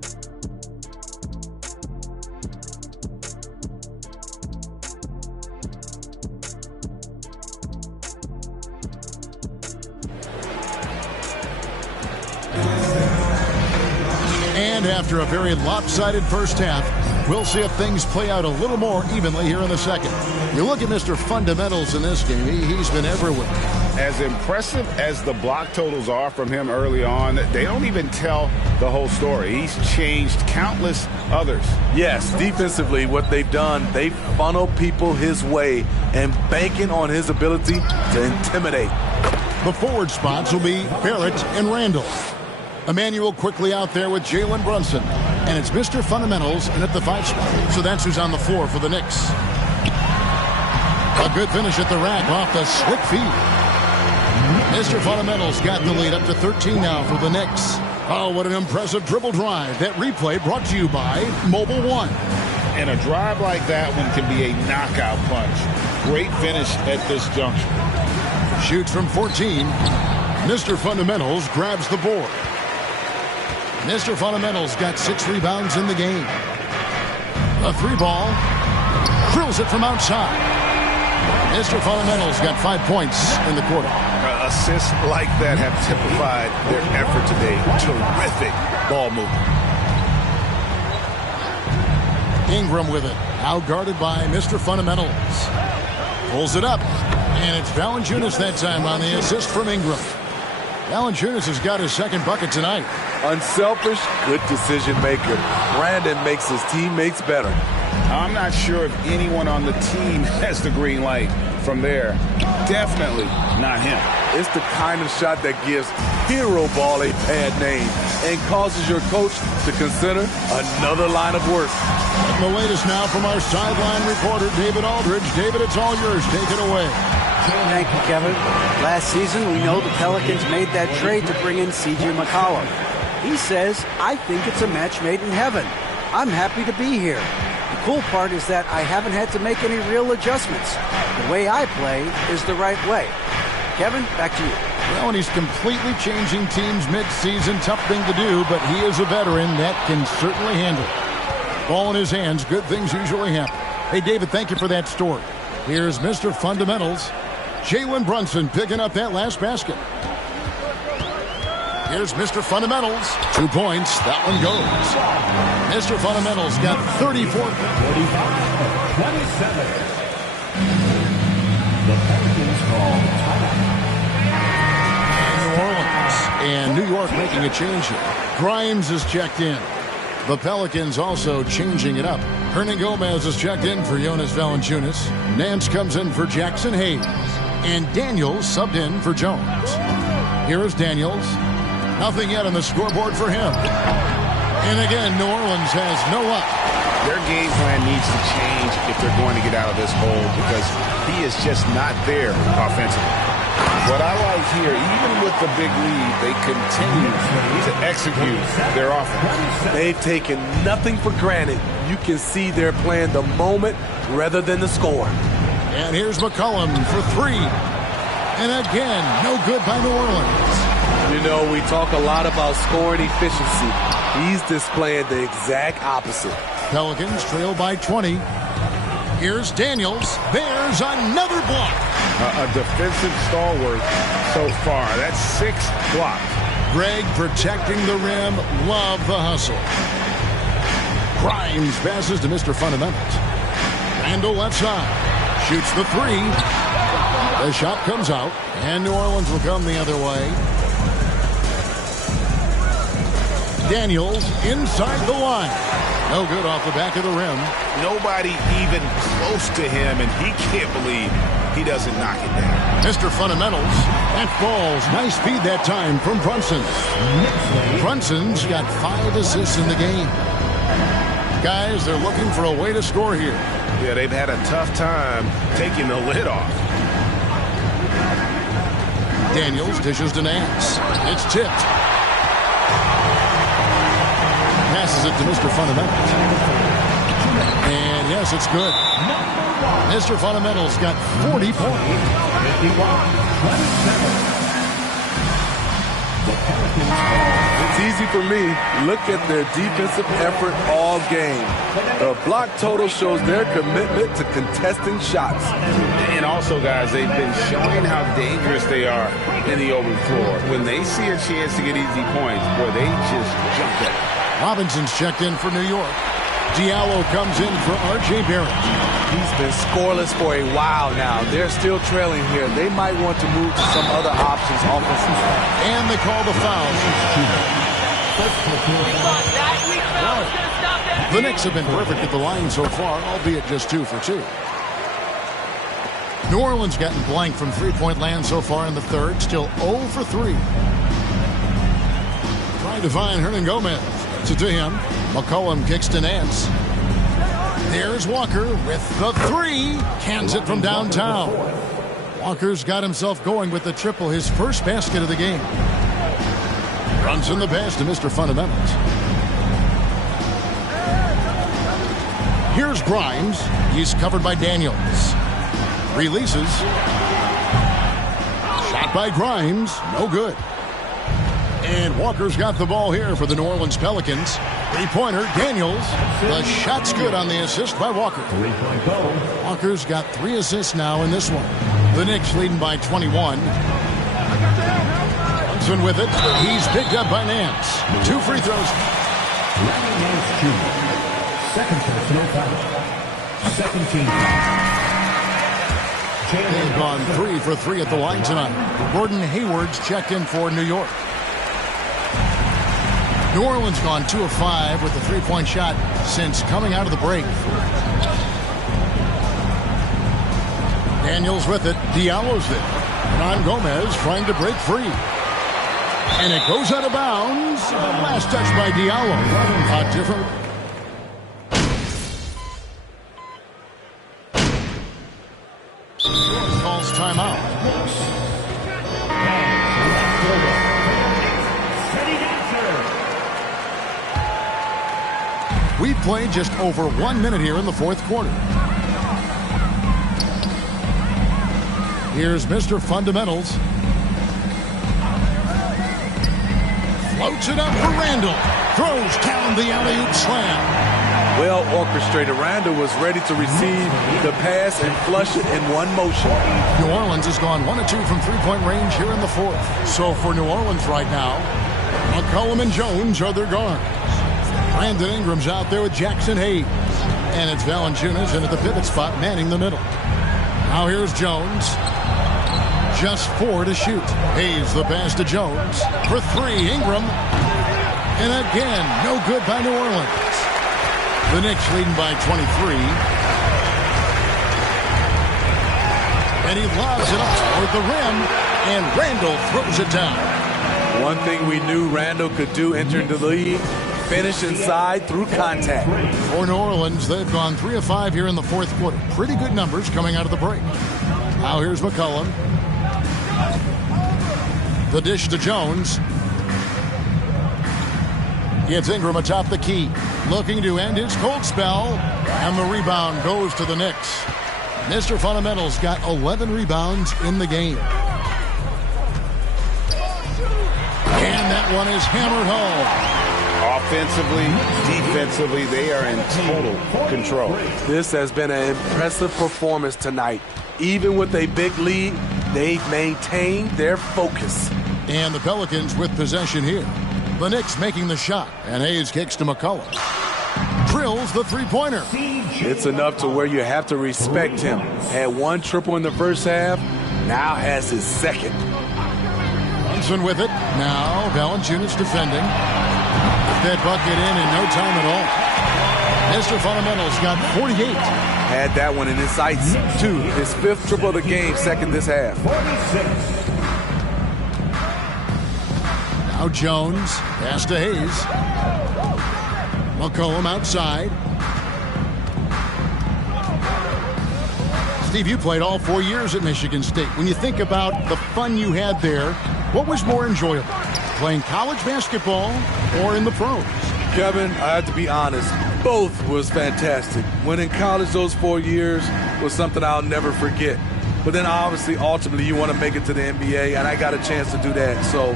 And after a very lopsided first half, we'll see if things play out a little more evenly here in the second. You look at Mr. Fundamentals in this game, he's been everywhere. As impressive as the block totals are from him early on, they don't even tell the whole story. He's changed countless others. Yes, defensively, what they've done, they funnel people his way and banking on his ability to intimidate. The forward spots will be Barrett and Randall. Emmanuel quickly out there with Jalen Brunson. And it's Mr. Fundamentals in at the 5 spot. So that's who's on the floor for the Knicks. A good finish at the rack off the slick feed. Mr. Fundamentals got the lead up to 13 now for the Knicks. Oh, what an impressive dribble drive. That replay brought to you by Mobile One. And a drive like that one can be a knockout punch. Great finish at this juncture. Shoots from 14. Mr. Fundamentals grabs the board. Mr. Fundamentals got 6 rebounds in the game. A 3-ball. Drills it from outside. Mr. Fundamentals got 5 points in the quarter. Assists like that have typified their effort today. Terrific ball movement. Ingram with it. Out guarded by Mr. Fundamentals. Pulls it up. And it's Valanciunas that time on the assist from Ingram. Valanciunas has got his second bucket tonight. Unselfish, good decision maker. Brandon makes his teammates better. I'm not sure if anyone on the team has the green light from there. Definitely not him. It's the kind of shot that gives hero ball a bad name and causes your coach to consider another line of work. And the latest now from our sideline reporter, David Aldridge. David, it's all yours. Take it away. Thank you, Kevin. Last season, we know the Pelicans made that trade to bring in C.J. McCollum. He says, I think it's a match made in heaven. I'm happy to be here. The cool part is that I haven't had to make any real adjustments. The way I play is the right way. Kevin, back to you. Well, and he's completely changing teams mid-season. Tough thing to do, but he is a veteran that can certainly handle it. Ball in his hands, good things usually happen. Hey, David, thank you for that story. Here's Mr. Fundamentals. Jalen Brunson picking up that last basket. Here's Mr. Fundamentals. 2 points. That one goes. Mr. Fundamentals got 34. 45, 27. The Pelicans call timeout. New Orleans. And New York making a change here. Grimes is checked in. The Pelicans also changing it up. Hernan Gomez is checked in for Jonas Valanciunas. Nance comes in for Jackson Hayes. And Daniels subbed in for Jones. Here is Daniels. Nothing yet on the scoreboard for him. And again, New Orleans has no up. Their game plan needs to change if they're going to get out of this hole because he is just not there offensively. What I like here, even with the big lead, they continue to execute their offense. They've taken nothing for granted. You can see they're playing the moment rather than the score. And here's McCollum for 3. And again, no good by New Orleans. You know, we talk a lot about scoring efficiency. He's displaying the exact opposite. Pelicans trail by 20. Here's Daniels. There's another block. A defensive stalwart so far. That's 6 blocks. Greg protecting the rim. Love the hustle. Grimes passes to Mr. Fundamentals. Randall left side. Shoots the 3. The shot comes out. And New Orleans will come the other way. Daniels inside the line. No good off the back of the rim. Nobody even close to him, and he can't believe he doesn't knock it down. Mr. Fundamentals. That falls. Nice feed that time from Brunson. Brunson's got 5 assists in the game. Guys, they're looking for a way to score here. Yeah, they've had a tough time taking the lid off. Daniels dishes to Nance. It's tipped. Passes it to Mr. Fundamentals. And yes, it's good. Mr. Fundamentals got 40 points. 51-27. It's easy for me. Look at their defensive effort all game. The block total shows their commitment to contesting shots. And also, guys, they've been showing how dangerous they are in the open floor. When they see a chance to get easy points, boy, they just jump at it. Robinson's checked in for New York. Diallo comes in for R.J. Barrett. He's been scoreless for a while now. They're still trailing here. They might want to move to some other options offensively. And they call the foul. The Knicks have been perfect at the line so far, albeit just 2 for 2. New Orleans gotten blank from three-point land so far in the third, still 0 for 3. Trying to find Hernan Gomez. So to him, McCollum kicks to Nance. There's Walker with the 3. Cans it from downtown. Walker's got himself going with the triple, his first basket of the game. Runs in the pass to Mr. Fundamentals. Here's Grimes. He's covered by Daniels. Releases. Shot by Grimes. No good. And Walker's got the ball here for the New Orleans Pelicans. Three-pointer, Daniels. The shot's good on the assist by Walker. Walker's got 3 assists now in this one. The Knicks leading by 21. Johnson with it. He's picked up by Nance. 2 free throws. Larry Nance Jr. Second personal foul. Second team foul. They've gone 3 for 3 at the line tonight. Gordon Hayward's checked in for New York. New Orleans gone 2 of 5 with the three-point shot since coming out of the break. Daniels with it. Diallo's there. Hernan Gomez trying to break free. And it goes out of bounds. Last touch by Diallo. A different... Calls timeout. We've played just over 1 minute here in the fourth quarter. Here's Mr. Fundamentals. Floats it up for Randall. Throws down the alley-oop slam. Well orchestrated. Randall was ready to receive the pass and flush it in one motion. New Orleans has gone 1 of 2 from three-point range here in the fourth. So for New Orleans right now, McCollum and Jones are their guards. Brandon Ingram's out there with Jackson Hayes. And it's Valanciunas in at the pivot spot, manning the middle. Now here's Jones. Just 4 to shoot. Hayes the pass to Jones. For 3, Ingram. And again, no good by New Orleans. The Knicks leading by 23. And he lobs it up toward the rim. And Randall throws it down. One thing we knew Randall could do entering the league, finish inside through contact. For New Orleans, they've gone 3 of 5 here in the fourth quarter. Pretty good numbers coming out of the break. Now here's McCollum. The dish to Jones. Gets Ingram atop the key. Looking to end his cold spell. And the rebound goes to the Knicks. Mr. Fundamentals got 11 rebounds in the game. And that one is hammered home. Offensively, defensively, they are in total control. This has been an impressive performance tonight. Even with a big lead, they've maintained their focus. And the Pelicans with possession here. The Knicks making the shot. And Hayes kicks to McCollum. Drills the three-pointer. It's enough to where you have to respect him. Had 1 triple in the first half, now has his second. Brunson with it. Now Valanciunas defending. That bucket in no time at all. Mr. Fundamentals got 48. Had that one in his sights, too. His 5th triple of the game, second this half. Now Jones. Pass to Hayes. McCollum outside. Steve, you played all 4 years at Michigan State. When you think about the fun you had there, what was more enjoyable? Playing college basketball or in the pros? Kevin, I have to be honest. Both was fantastic. When in college, those 4 years was something I'll never forget. But then obviously, ultimately, you want to make it to the NBA, and I got a chance to do that. So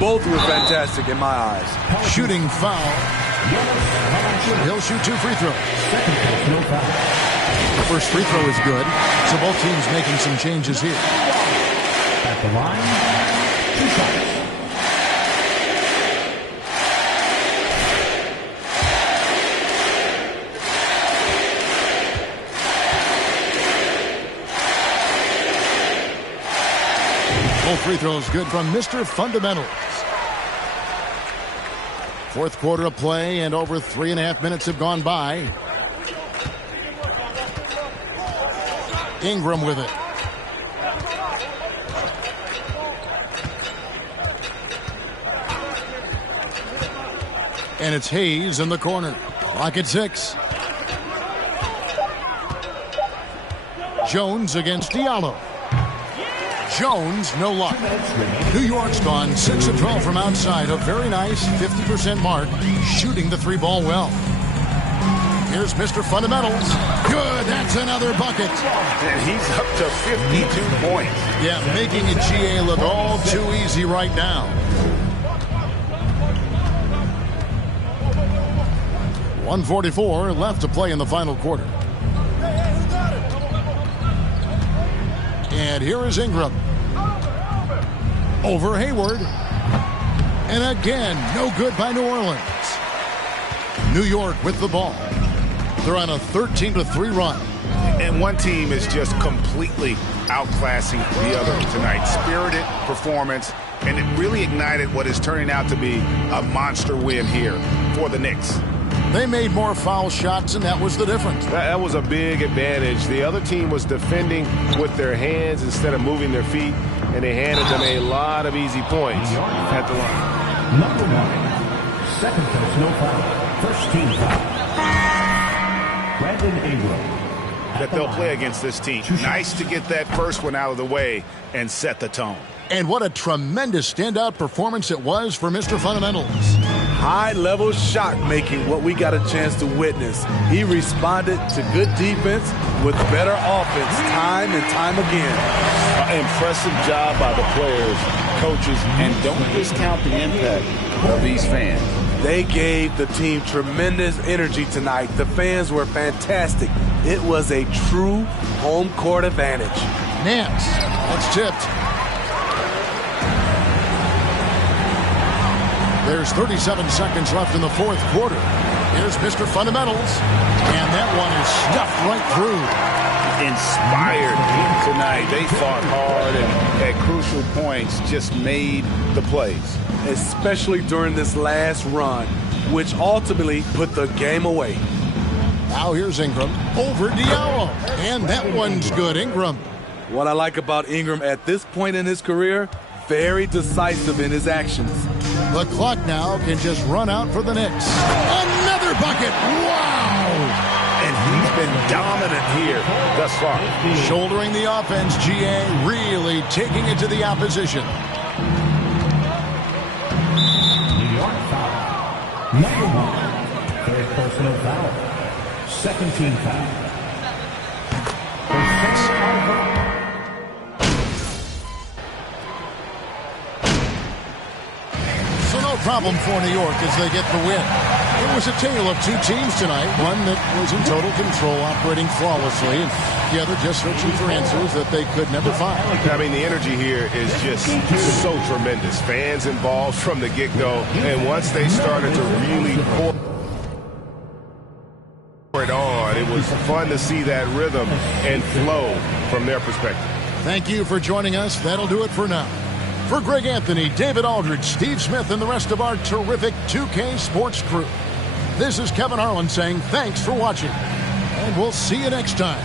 both were fantastic in my eyes. Shooting foul. He'll shoot 2 free throws. The first free throw is good. So both teams making some changes here. At the line, 2 shots. free throws good from Mr. Fundamentals. Fourth quarter of play, and over 3.5 minutes have gone by. Ingram with it. And it's Hayes in the corner. Clock at 6. Jones against Diallo. Jones, no luck. New York's gone 6 of 12 from outside. A very nice 50% mark, shooting the 3-ball well. Here's Mr. Fundamentals. Good, that's another bucket. And he's up to 52 points. Yeah, making a GA look all too easy right now. 1:44 left to play in the final quarter. And here is Ingram. Over Hayward. And again, no good by New Orleans. New York with the ball. They're on a 13-3 run. And one team is just completely outclassing the other tonight. Spirited performance, and it really ignited what is turning out to be a monster win here for the Knicks. They made more foul shots, and that was the difference. That was a big advantage. The other team was defending with their hands instead of moving their feet, and they handed them a lot of easy points at the line. Number 1, second personal foul, first team foul. Brandon Ingram. That they'll play against this team. Nice to get that first one out of the way and set the tone. And what a tremendous standout performance it was for Mr. Fundamentals. High-level shot making, what we got a chance to witness. He responded to good defense with better offense time and time again. Impressive job by the players, coaches, and don't discount the impact of these fans. They gave the team tremendous energy tonight. The fans were fantastic. It was a true home court advantage. Nance, that's tipped. There's 37 seconds left in the fourth quarter. Here's Mr. Fundamentals. And that one is stuffed right through. Inspired tonight. They fought hard and at crucial points just made the plays. Especially during this last run, which ultimately put the game away. Now here's Ingram over Diallo. And that one's good. Ingram. What I like about Ingram at this point in his career, very decisive in his actions. The clock now can just run out for the Knicks. Another bucket. Wow. And he's been dominant here thus far. Shouldering the offense, GA, really taking it to the opposition. New York foul. Number 1, third personal foul. Second team foul. So no problem for New York as they get the win. It was a tale of two teams tonight. One that was in total control, operating flawlessly, and the other just searching for answers that they could never find. I mean, the energy here is just so tremendous. Fans involved from the get-go, and once they started to really pour it on, it was fun to see that rhythm and flow from their perspective. Thank you for joining us. That'll do it for now. For Greg Anthony, David Aldridge, Steve Smith, and the rest of our terrific 2K Sports crew, this is Kevin Harlan saying thanks for watching, and we'll see you next time.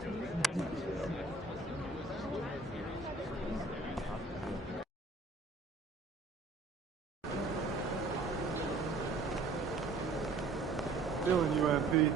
Feeling you, MP.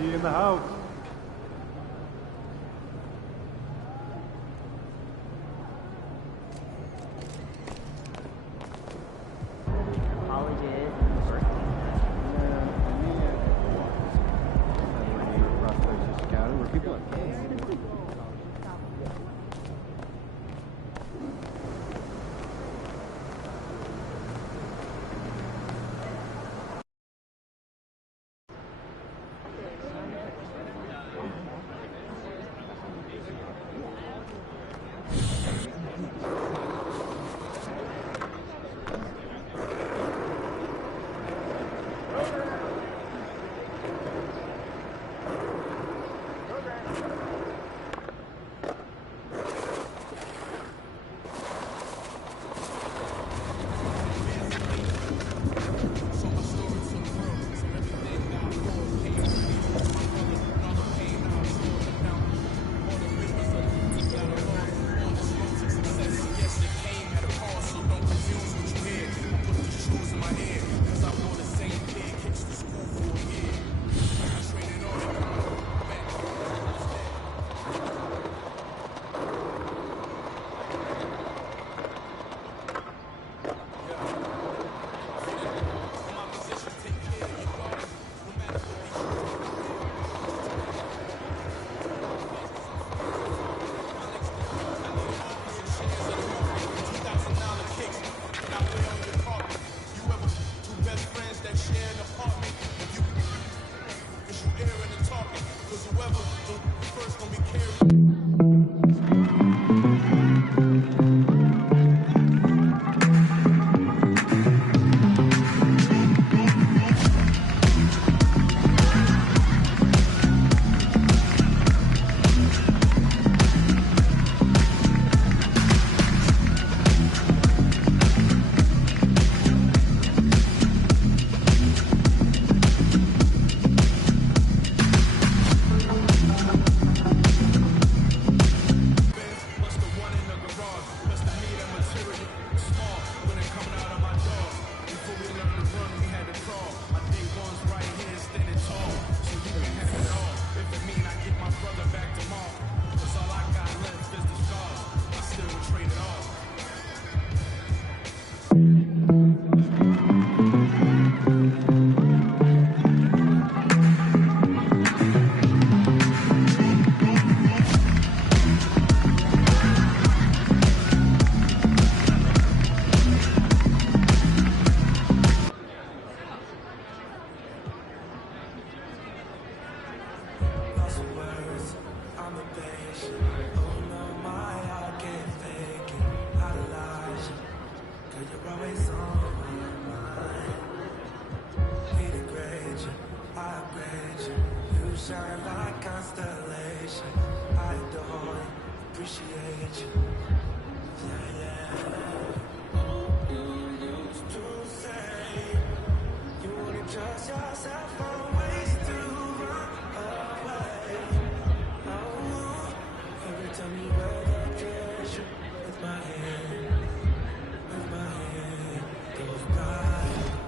In the house. shine like constellation. I adore you, appreciate you. Yeah, yeah. You used to say you wouldn't trust yourself for ways to run away. Oh, every time you wear the treasure with my hand goes by.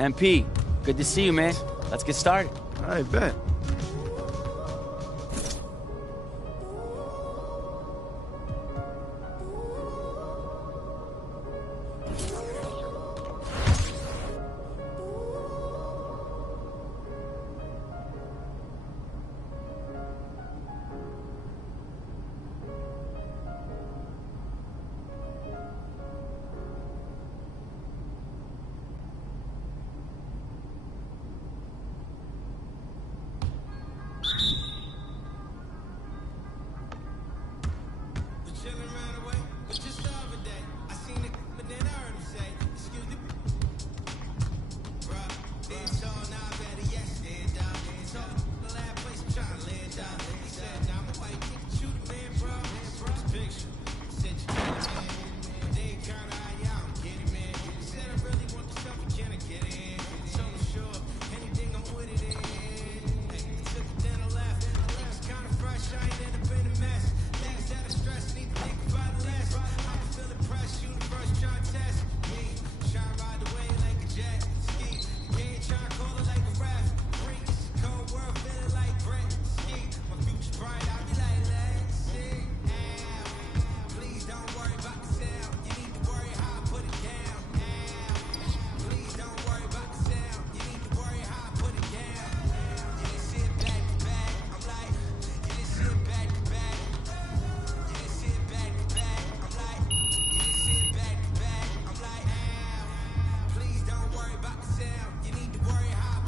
MP, good to see you, man. Let's get started. I bet.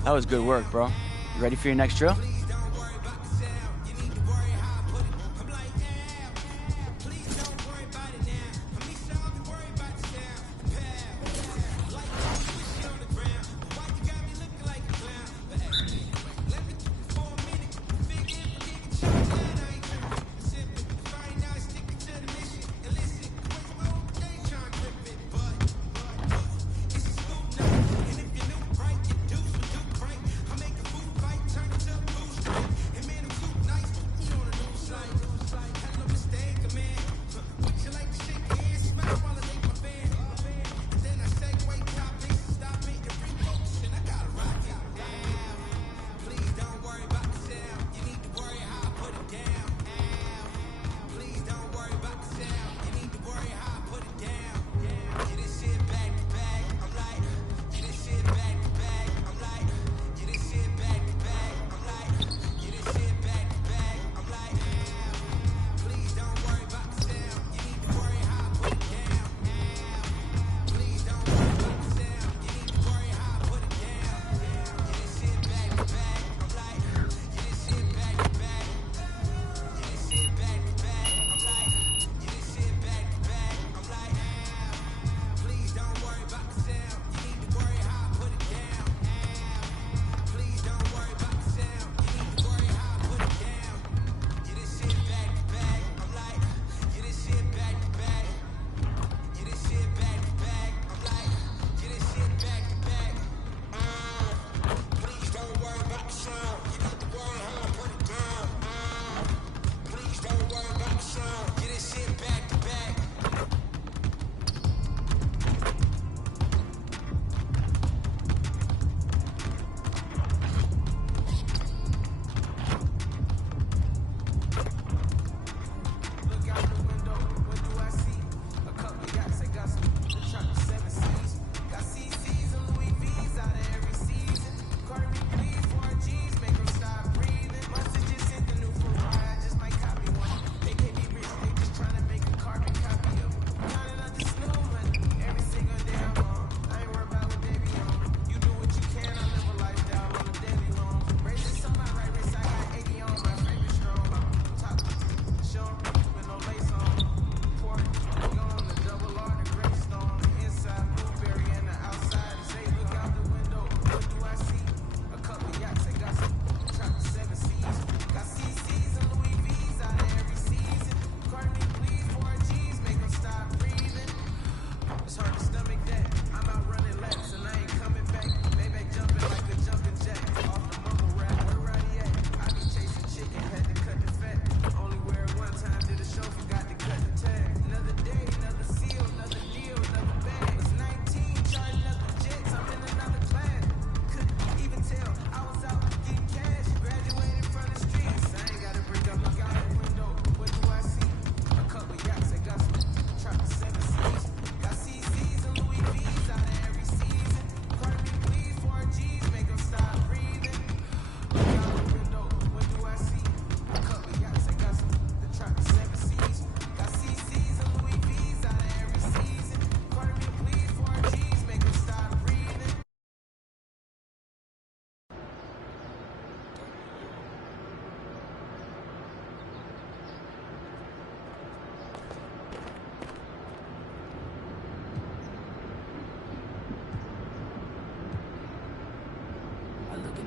That was good work, bro. You ready for your next drill?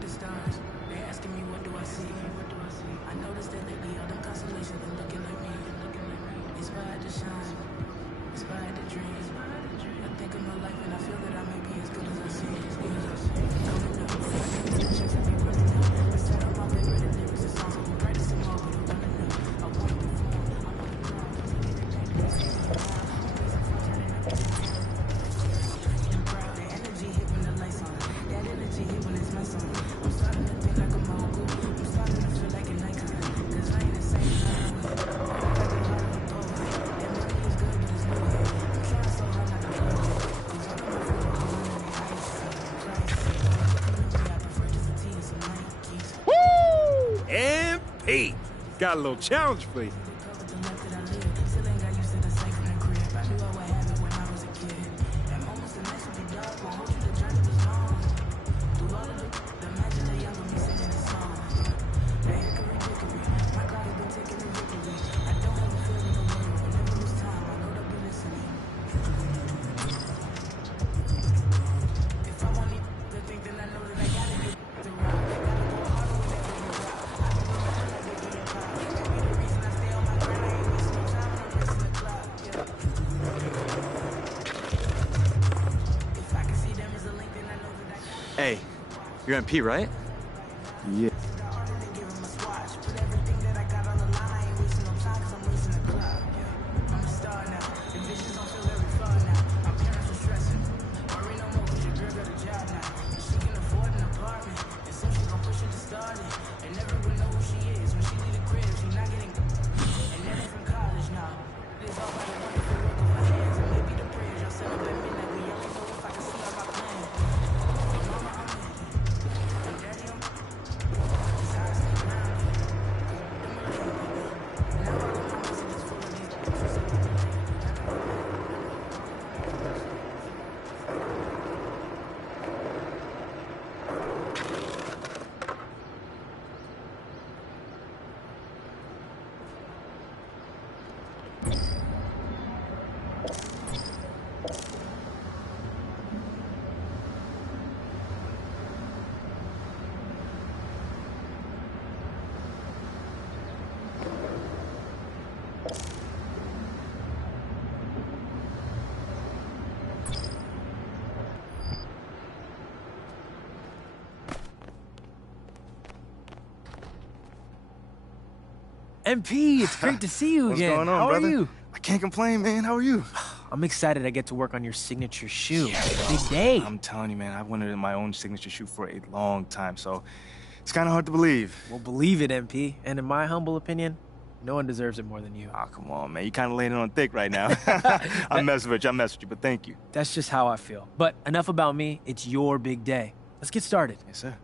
the stars. They asking me what do I see? I noticed that lately all them constellations been looking like me. Inspired to shine, inspired to dream. I think of my life and I feel that I may be as good as I seem. Coming up, attention to me running up. I sat on my bed with the lyrics and songs. I'm practicing more, but I'm running up. I want to perform. I want to cry. The energy hit when the lights on. That energy hit when it's my song. I'm starting to think like a mogul. I'm starting to feel like an icon. Cause I ain't the same as I was. I got the heart of a poet. And money is good, but it's new. I'm trying so hard not to blow it. Cause all of my friends are going in their icy, pricey. When they come to me, I prefer just a tee and some Nikes. Woo! And Pete. Got a little challenge for you. Covered the life that I live. Still ain't got used to the safe from the crib. I knew I would have it when I was a kid. And moments the next with the dog won't hold you. The journey was long. Through all of the imagine the younger me singing a song. The hickory dickory. My God has been taking the victory. I don't have a fear in the world. Whenever it's time, I know they'll be listening. If I want to think, then I know that I gotta get the rock. Gotta go harder whenever you rock. I can remember like Biggie and Pop. Maybe the reason I stay on my grind, I ain't wasting no time and I'm racing the clock. Yeah. If I can see them as a link, then I know that I gotta. Hey, you're MP, right? Yeah. Put everything that I got on the line. I ain't wasting no time cause I'm racing the clock. Yeah. I'm a star now. The visions don't feel very far now. My parents are stressing. Worry no more cause your girl got a job now. And she can afford an apartment. And soon she gon' push it to start it. And everyone know who she is. When she leave the crib, she not getting. And that ain't from college now. It is all by the wonderful work of her hands. And maybe the prayers y'all send up at midnight. We already know if I can see all my plans. But mama, I'm in. And daddy, I'm. Desire to stay grounded. MP, it's great to see you What's again. going on, How brother? are you? I can't complain, man. How are you? I'm excited I get to work on your signature shoe. Big day. I'm telling you, man, I've wanted my own signature shoe for a long time, so it's kind of hard to believe. Well, believe it, MP. And in my humble opinion, no one deserves it more than you. Oh, come on, man. You kind of laying it on thick right now. I'm messing with you, but thank you. That's just how I feel. But enough about me. It's your big day. Let's get started. Yes, sir.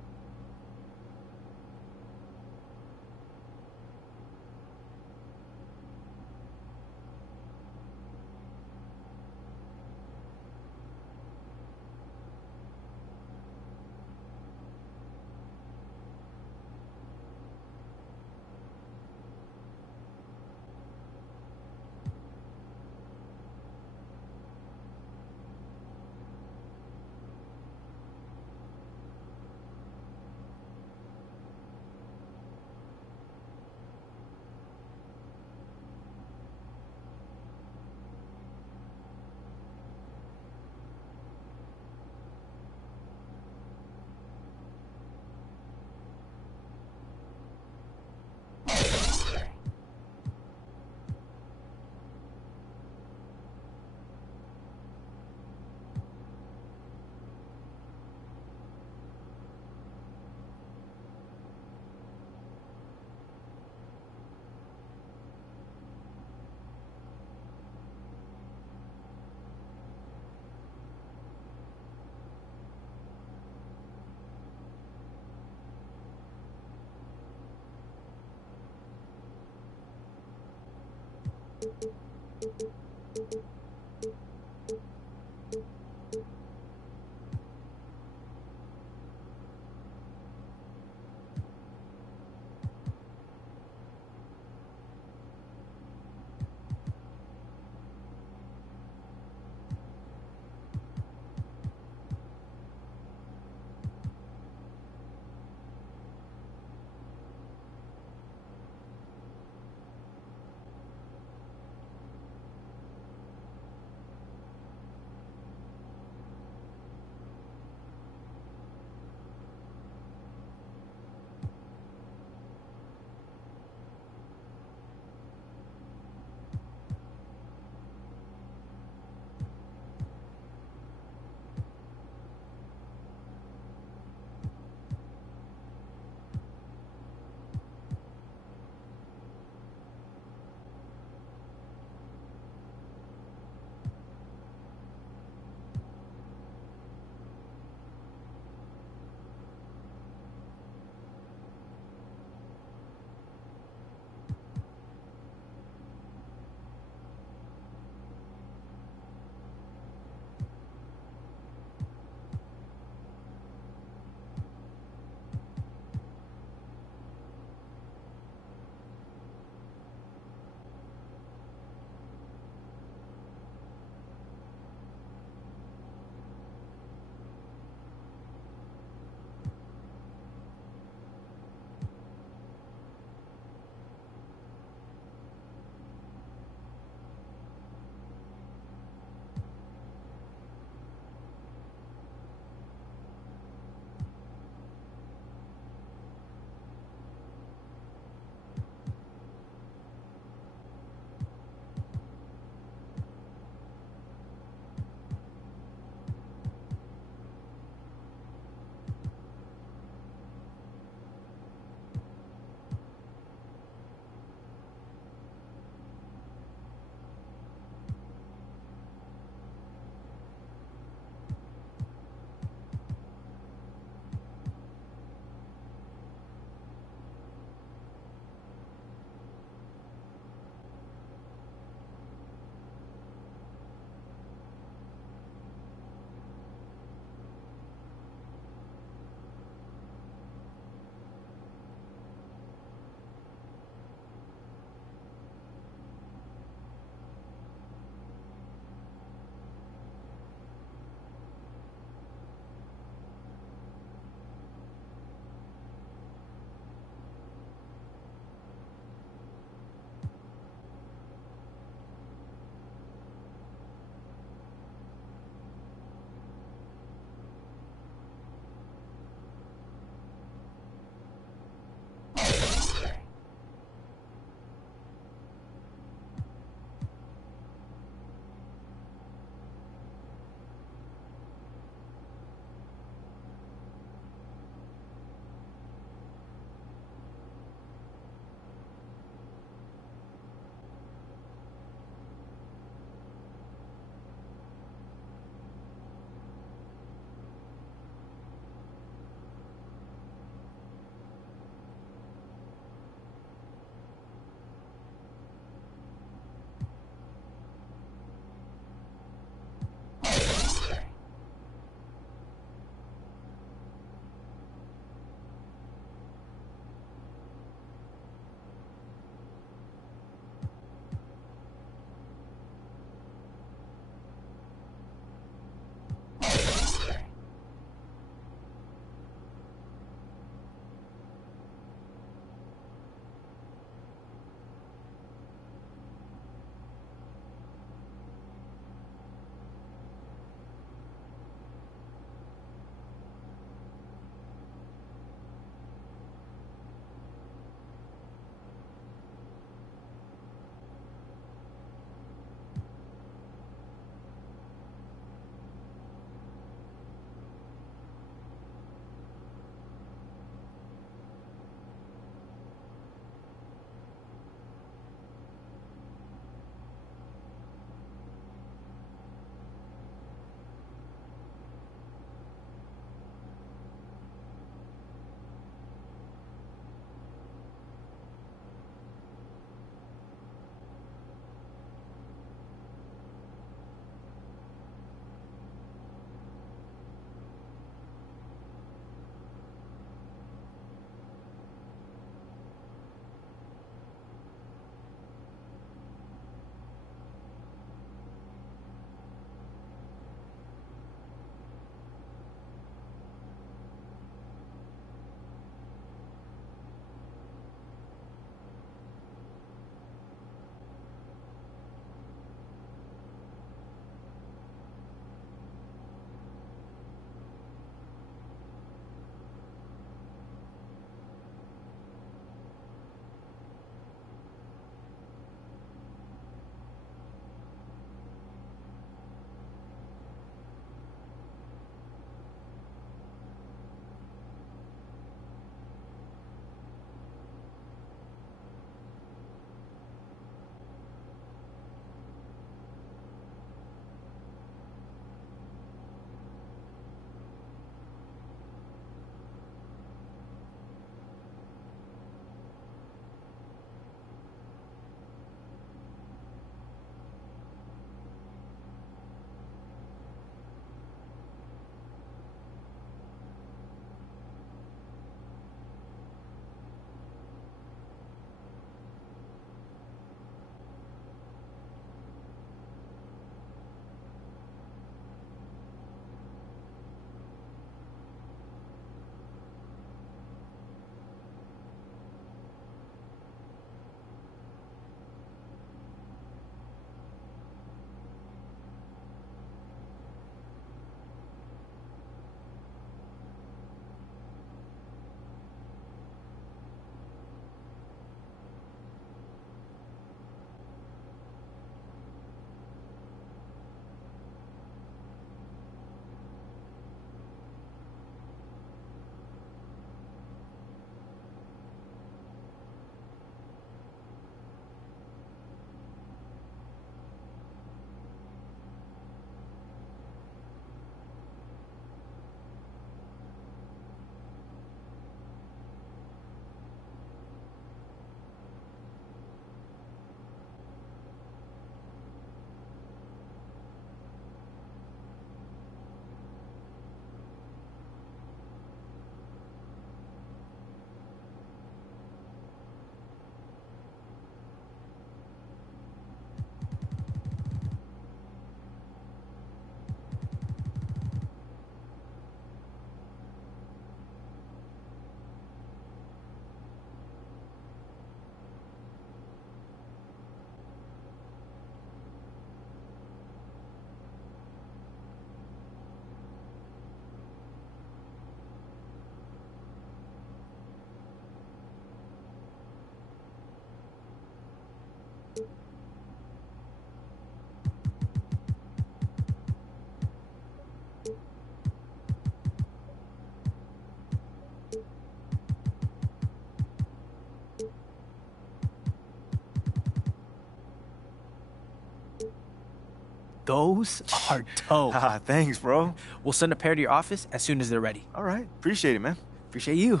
Those are dope. Thanks, bro. We'll send a pair to your office as soon as they're ready. All right. Appreciate it, man. Appreciate you.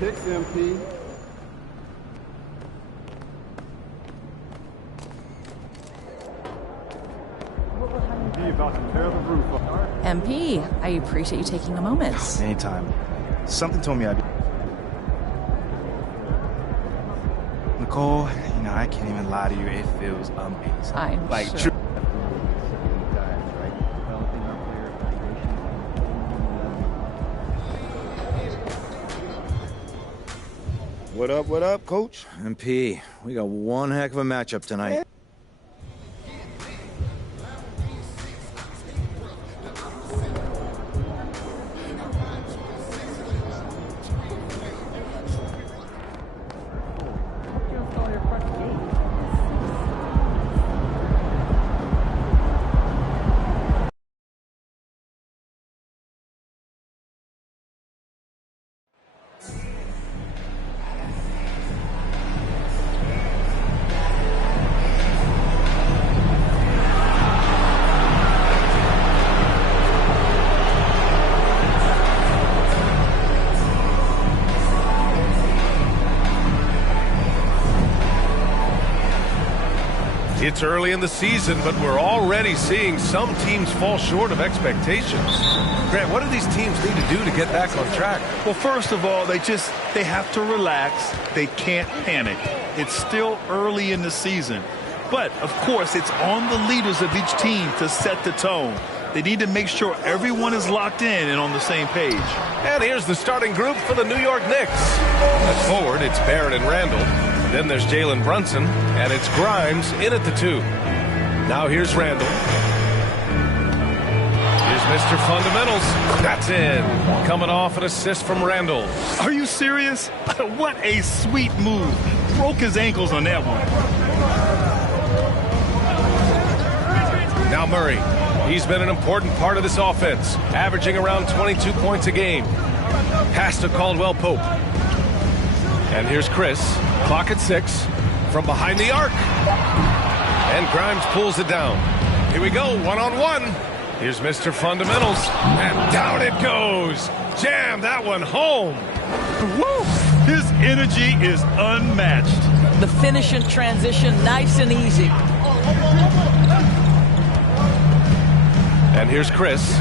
Kicks, MP. About to tear the roof off. MP, I appreciate you taking a moment. Anytime. Something told me I'd be... Nicole, you know, I can't even lie to you. It feels amazing. I'm like, sure. What up, Coach? MP, we got one heck of a matchup tonight. It's early in the season, but we're already seeing some teams fall short of expectations. Grant, what do these teams need to do to get back on track? Well, first of all, they have to relax. They can't panic. It's still early in the season. But, of course, it's on the leaders of each team to set the tone. They need to make sure everyone is locked in and on the same page. And here's the starting group for the New York Knicks. At forward, it's Barrett and Randall. Then there's Jalen Brunson, and it's Grimes in at the 2. Now here's Randall. Here's Mr. Fundamentals. That's in. Coming off an assist from Randall. Are you serious? What a sweet move. Broke his ankles on that one. Now Murray. He's been an important part of this offense, averaging around 22 points a game. Pass to Caldwell Pope. And here's Chris. Clock at 6. From behind the arc. And Grimes pulls it down. Here we go, one-on-one. Here's Mr. Fundamentals. And down it goes. Jam that one home. Woo! His energy is unmatched. The finish and transition, nice and easy. And here's Chris,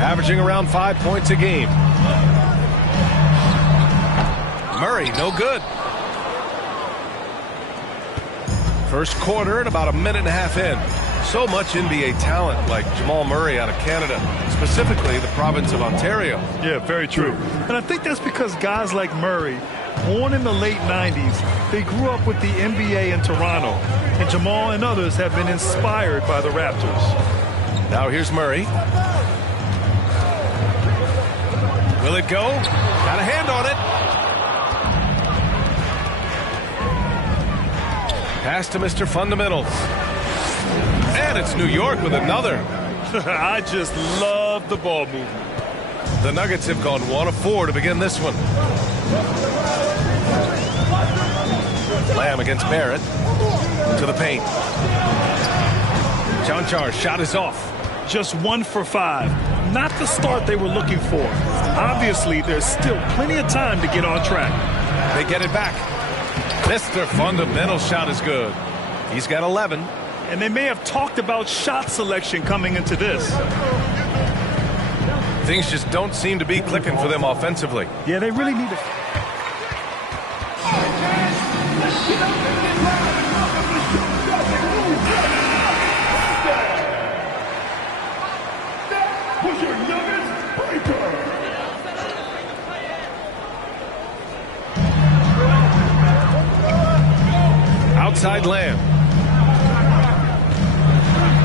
averaging around 5 points a game. Murray, no good. First quarter and about a minute and a half in. So much NBA talent like Jamal Murray out of Canada, specifically the province of Ontario. Yeah, very true. And I think that's because guys like Murray, born in the late 90s, they grew up with the NBA in Toronto. And Jamal and others have been inspired by the Raptors. Now here's Murray. Will it go? Got a hand on it. Pass to Mr. Fundamentals. And it's New York with another. I just love the ball movement. The Nuggets have gone 1 of 4 to begin this one. Lamb against Barrett. To the paint. Chanchar shot is off. Just 1 for 5. Not the start they were looking for. Obviously, there's still plenty of time to get on track. They get it back. Mr. Fundamental shot is good. He's got 11. And they may have talked about shot selection coming into this. Things just don't seem to be clicking for them offensively. Yeah, they really need to... Outside Lamb.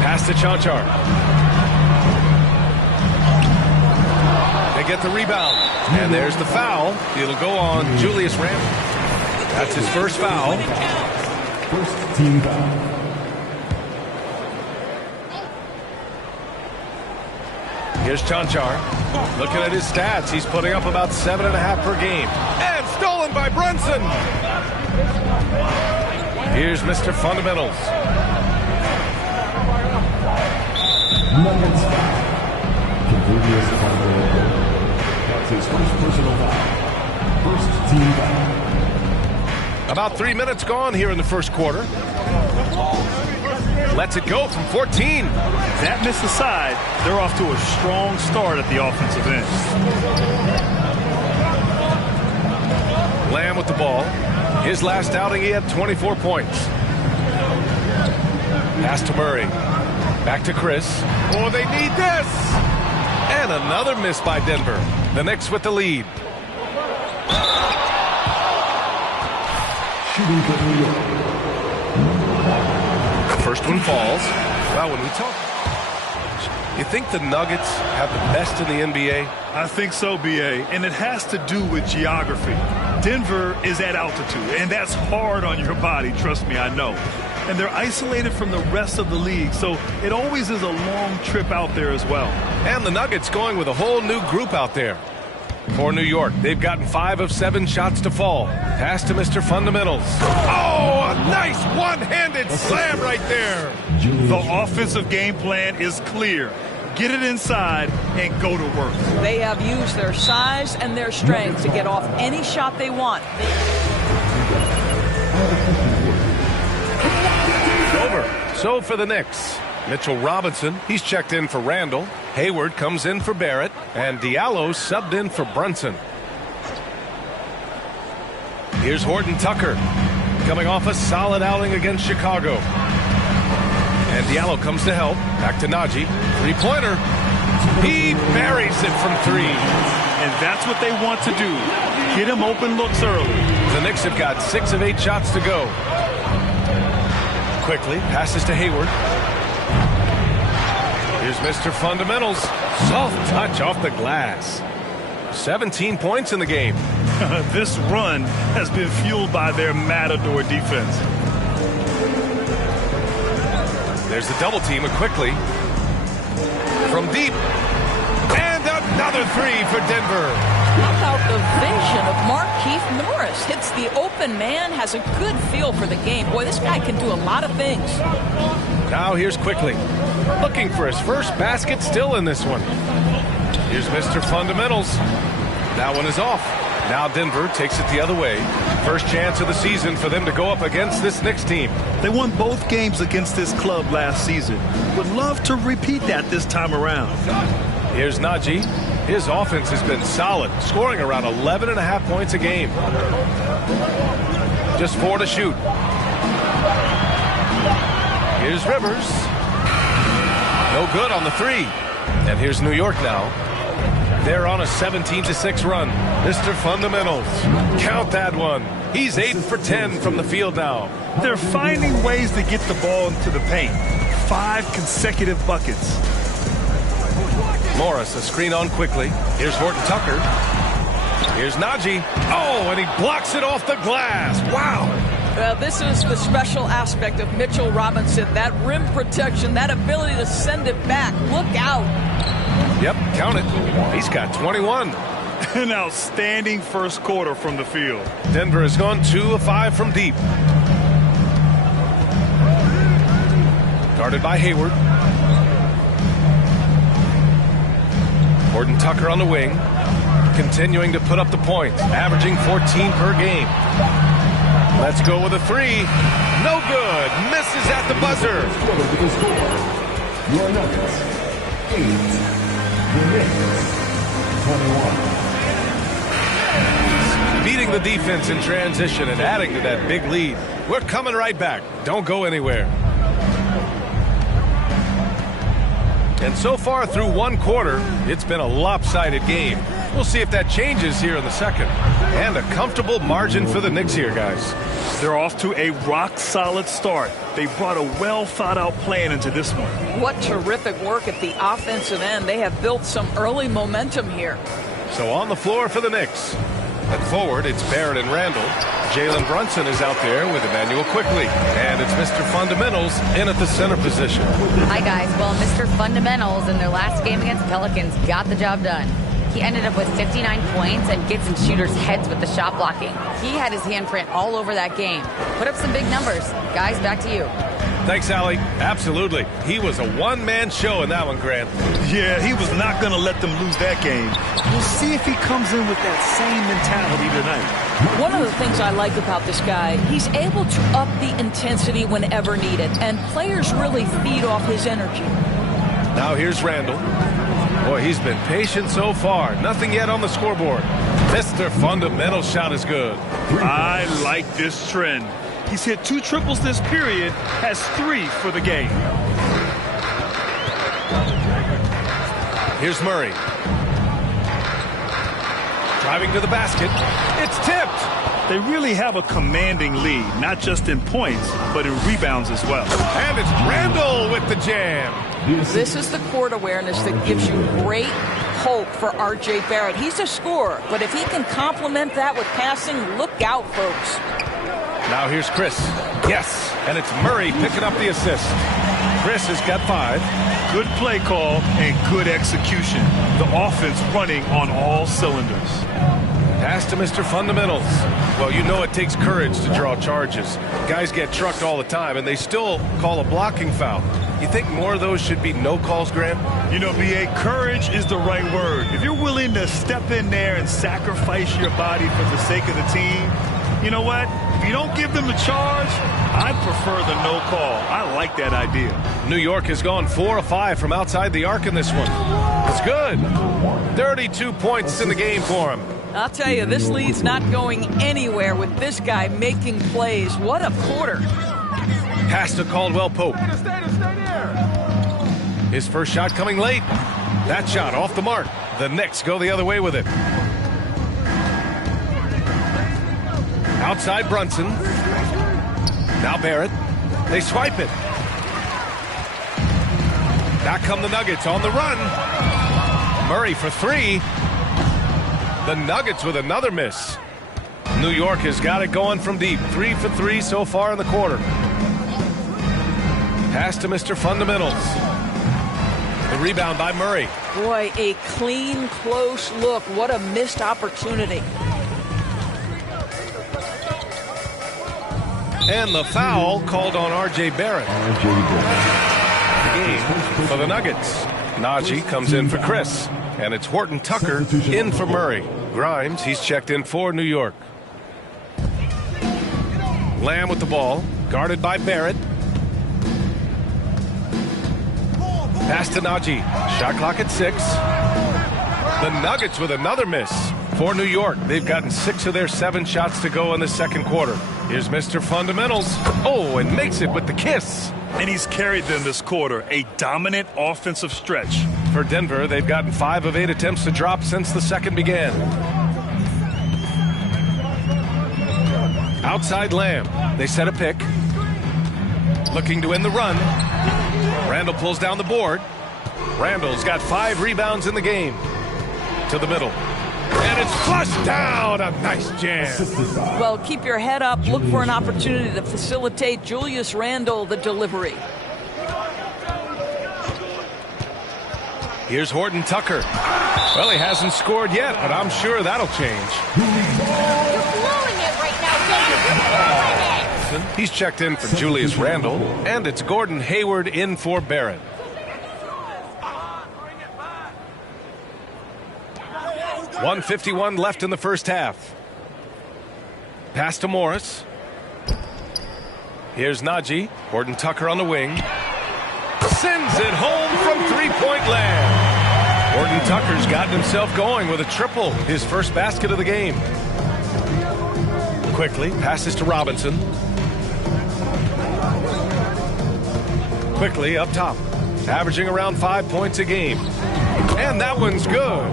Pass to Chanchar. They get the rebound. And there's the foul. It'll go on Julius Randle. That's his first foul. First team foul. Here's Chanchar. Looking at his stats, he's putting up about 7.5 per game. And stolen by Brunson. Here's Mr. Fundamentals. Nuggets foul. Convenience foul. That's his first personal foul. First team foul. About 3 minutes gone here in the first quarter. Lets it go from 14. That missed aside. They're off to a strong start at the offensive end. Lamb with the ball. His last outing, he had 24 points. Pass to Murray. Back to Chris. Oh, they need this! And another miss by Denver. The Knicks with the lead. Shooting for New York. The first one falls. Well, when we talk... You think the Nuggets have the best in the NBA? I think so, B.A., and it has to do with geography. Denver is at altitude, and that's hard on your body, trust me, I know. And they're isolated from the rest of the league, so it always is a long trip out there as well. And the Nuggets going with a whole new group out there. For New York, they've gotten 5 of 7 shots to fall. Pass to Mr. Fundamentals. Oh, a nice one-handed slam right there. The offensive game plan is clear. Get it inside and go to work. They have used their size and their strength to get off any shot they want. Over. So for the Knicks, Mitchell Robinson, he's checked in for Randall. Hayward comes in for Barrett. And Diallo subbed in for Brunson. Here's Horton Tucker, coming off a solid outing against Chicago. And Diallo comes to help. Back to Najee. Three-pointer. He buries it from 3. And that's what they want to do. Get him open looks early. The Knicks have got 6 of 8 shots to go. Quickly, passes to Hayward. Here's Mr. Fundamentals. Soft touch off the glass. 17 points in the game. This run has been fueled by their Matador defense. There's the double team quickly. From deep. And another 3 for Denver. How about the vision of Markieff Morris? Hits the open man, has a good feel for the game. Boy, this guy can do a lot of things. Now here's Quickly. Looking for his first basket still in this one. Here's Mr. Fundamentals. That one is off. Now Denver takes it the other way. First chance of the season for them to go up against this Knicks team. They won both games against this club last season. Would love to repeat that this time around. Here's Najee. His offense has been solid, scoring around 11.5 points a game. Just 4 to shoot. Here's Rivers. No good on the three. And here's New York now. They're on a 17-6 run. Mr. Fundamentals. Count that one. He's 8 for 10 from the field now. They're finding ways to get the ball into the paint. 5 consecutive buckets. Morris, a screen on quickly. Here's Horton Tucker. Here's Najee. Oh, and he blocks it off the glass. Wow. This is the special aspect of Mitchell Robinson. That rim protection, that ability to send it back. Look out. Yep, count it. He's got 21. An outstanding first quarter from the field. Denver has gone 2 of 5 from deep. Guarded by Hayward. Horton Tucker on the wing. Continuing to put up the points. Averaging 14 per game. Let's go with a three. No good. Misses at the buzzer. Your Nuggets, 8. The Knicks, 21. Beating the defense in transition and adding to that big lead. We're coming right back. Don't go anywhere. And so far through one quarter, it's been a lopsided game. We'll see if that changes here in the second. And a comfortable margin for the Knicks here, guys. They're off to a rock-solid start. They brought a well-thought-out plan into this one. What terrific work at the offensive end. They have built some early momentum here. So on the floor for the Knicks. At forward, it's Barrett and Randall. Jalen Brunson is out there with Emmanuel Quickly. And it's Mr. Fundamentals in at the center position. Hi, guys. Well, Mr. Fundamentals in their last game against Pelicans got the job done. He ended up with 59 points and gets in shooters' heads with the shot blocking. He had his handprint all over that game. Put up some big numbers. Guys, back to you. Thanks, Allie. Absolutely. He was a one-man show in that one, Grant. Yeah, he was not going to let them lose that game. We'll see if he comes in with that same mentality tonight. One of the things I like about this guy, he's able to up the intensity whenever needed, and players really feed off his energy. Now here's Randall. Boy, he's been patient so far. Nothing yet on the scoreboard. Mr. Fundamental shot is good. I like this trend. He's hit 2 triples this period, has 3 for the game. Here's Murray. Driving to the basket. It's tipped. They really have a commanding lead, not just in points, but in rebounds as well. And it's Randall with the jam. This is the court awareness that gives you great hope for R.J. Barrett. He's a scorer, but if he can complement that with passing, look out, folks. Now here's Chris. Yes, and it's Murray picking up the assist. Chris has got 5. Good play call and good execution. The offense running on all cylinders. Pass to Mr. Fundamentals. Well, you know it takes courage to draw charges. Guys get trucked all the time, and they still call a blocking foul. You think more of those should be no calls, Grant? You know, B.A., courage is the right word. If you're willing to step in there and sacrifice your body for the sake of the team, you know what? If you don't give them the charge, I prefer the no call. I like that idea. New York has gone 4 of 5 from outside the arc in this one. It's good. 32 points in the game for him. I'll tell you, this lead's not going anywhere with this guy making plays. What a quarter. Pass to Caldwell Pope. His first shot coming late. That shot off the mark. The Knicks go the other way with it. Outside Brunson. Now Barrett. They swipe it. Back come the Nuggets on the run. Murray for 3. The Nuggets with another miss. New York has got it going from deep. 3 for 3 so far in the quarter. Pass to Mr. Fundamentals. The rebound by Murray. Boy, a clean, close look. What a missed opportunity. And the foul called on R.J. Barrett. The game for the Nuggets. Najee comes in for Chris. And it's Horton Tucker in for Murray. Grimes, he's checked in for New York. Lamb with the ball, guarded by Barrett. Pass to Najee. Shot clock at 6. The Nuggets with another miss for New York. They've gotten 6 of their 7 shots to go in the second quarter. Here's Mr. Fundamentals. Oh, and makes it with the kiss. And he's carried them this quarter. A dominant offensive stretch. For Denver, they've gotten 5 of 8 attempts to drop since the second began. Outside Lamb. They set a pick. Looking to end the run. Randall pulls down the board. Randall's got 5 rebounds in the game. To the middle. And it's flushed down. A nice jam. Well, keep your head up. Look for an opportunity to facilitate Julius Randle the delivery. Here's Horton Tucker. Well, he hasn't scored yet, but I'm sure that'll change. You're blowing it right now, Dan. You're blowing it. He's checked in for Julius Randle, and it's Gordon Hayward in for Barrett. .151 left in the first half. Pass to Morris. Here's Najee. Horton Tucker on the wing. Sends it home from three-point land. Horton Tucker's gotten himself going with a triple, his first basket of the game. Quickly passes to Robinson. Quickly up top, averaging around 5 points a game. And that one's good.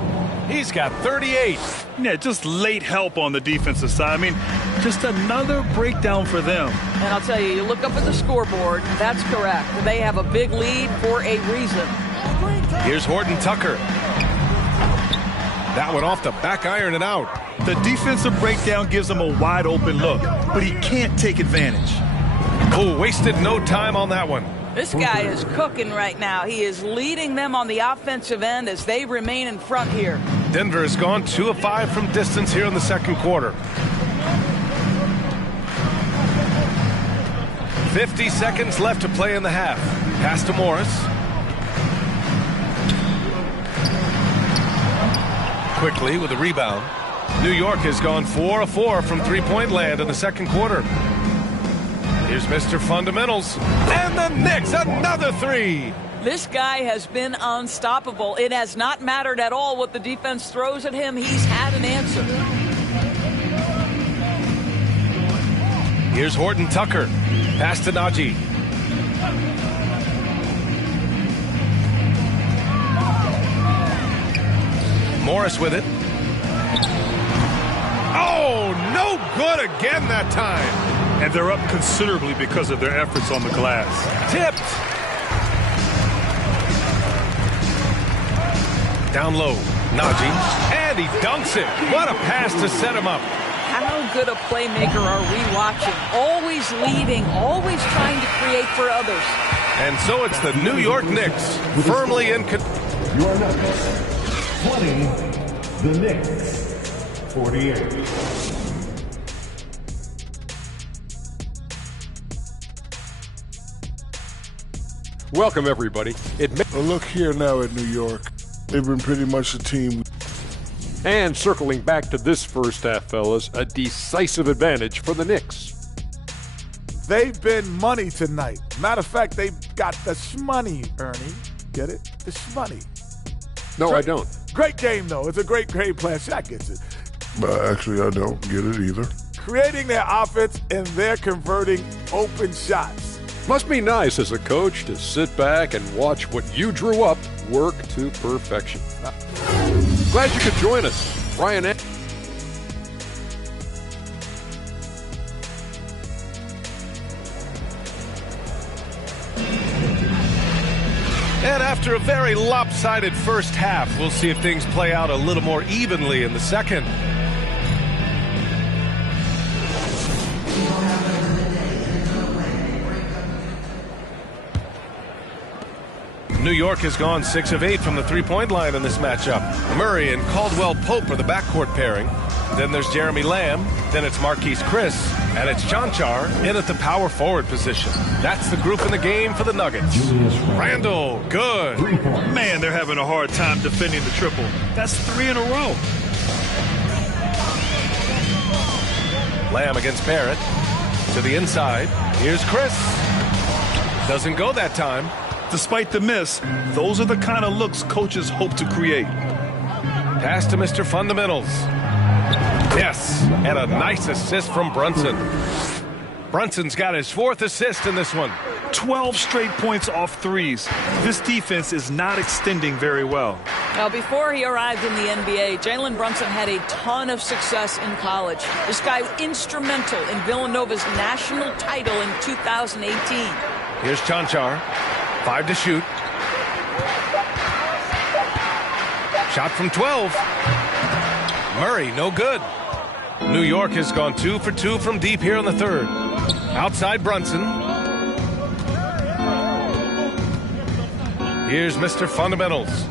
He's got 38. Yeah, just late help on the defensive side. I mean, just another breakdown for them. And I'll tell you, you look up at the scoreboard, that's correct. They have a big lead for a reason. Here's Horton Tucker. That one off the back iron and out. The defensive breakdown gives him a wide open look, but he can't take advantage. Oh, wasted no time on that one. This guy is cooking right now. He is leading them on the offensive end as they remain in front here. Denver has gone 2 of 5 from distance here in the second quarter. 50 seconds left to play in the half. Pass to Morris. Quickly with a rebound. New York has gone 4 of 4 from three-point land in the second quarter. Here's Mr. Fundamentals. And the Knicks, another 3. This guy has been unstoppable. It has not mattered at all what the defense throws at him. He's had an answer. Here's Horton Tucker. Pass to Najee. Morris with it. Oh, no good again that time. And they're up considerably because of their efforts on the glass. Tipped. Down low, Najee, and he dunks it. What a pass to set him up. How good a playmaker are we watching? Always leading, always trying to create for others. And so it's the New York Knicks firmly in control. Your Nuggets 20, the Knicks 48. Welcome, everybody. Well, look here now at New York. They've been pretty much a team. And circling back to this first half, fellas, a decisive advantage for the Knicks. They've been money tonight. Matter of fact, they've got the shmoney, Ernie. Get it? The shmoney. No, I don't. Great game, though. It's a great plan. Shaq gets it. But actually, I don't get it either. Creating their offense, and they're converting open shots. Must be nice as a coach to sit back and watch what you drew up work to perfection. Glad you could join us. Brian. And after a very lopsided first half, we'll see if things play out a little more evenly in the second. New York has gone 6 of 8 from the three-point line in this matchup. Murray and Caldwell Pope are the backcourt pairing. Then there's Jeremy Lamb. Then it's Marquise Chris. And it's Chanchar in at the power forward position. That's the group in the game for the Nuggets. Randall, good. Man, they're having a hard time defending the triple. That's 3 in a row. Lamb against Barrett. To the inside. Here's Chris. Doesn't go that time. Despite the miss, those are the kind of looks coaches hope to create. Pass to Mr. Fundamentals. Yes, and a nice assist from Brunson. Brunson's got his 4th assist in this one. 12 straight points off threes. This defense is not extending very well. Now, before he arrived in the NBA, Jalen Brunson had a ton of success in college. This guy instrumental in Villanova's national title in 2018. Here's Chanchar. 5 to shoot. Shot from 12. Murray, no good. New York has gone 2 for 2 from deep here in the 3rd. Outside Brunson. Here's Mr. Fundamentals.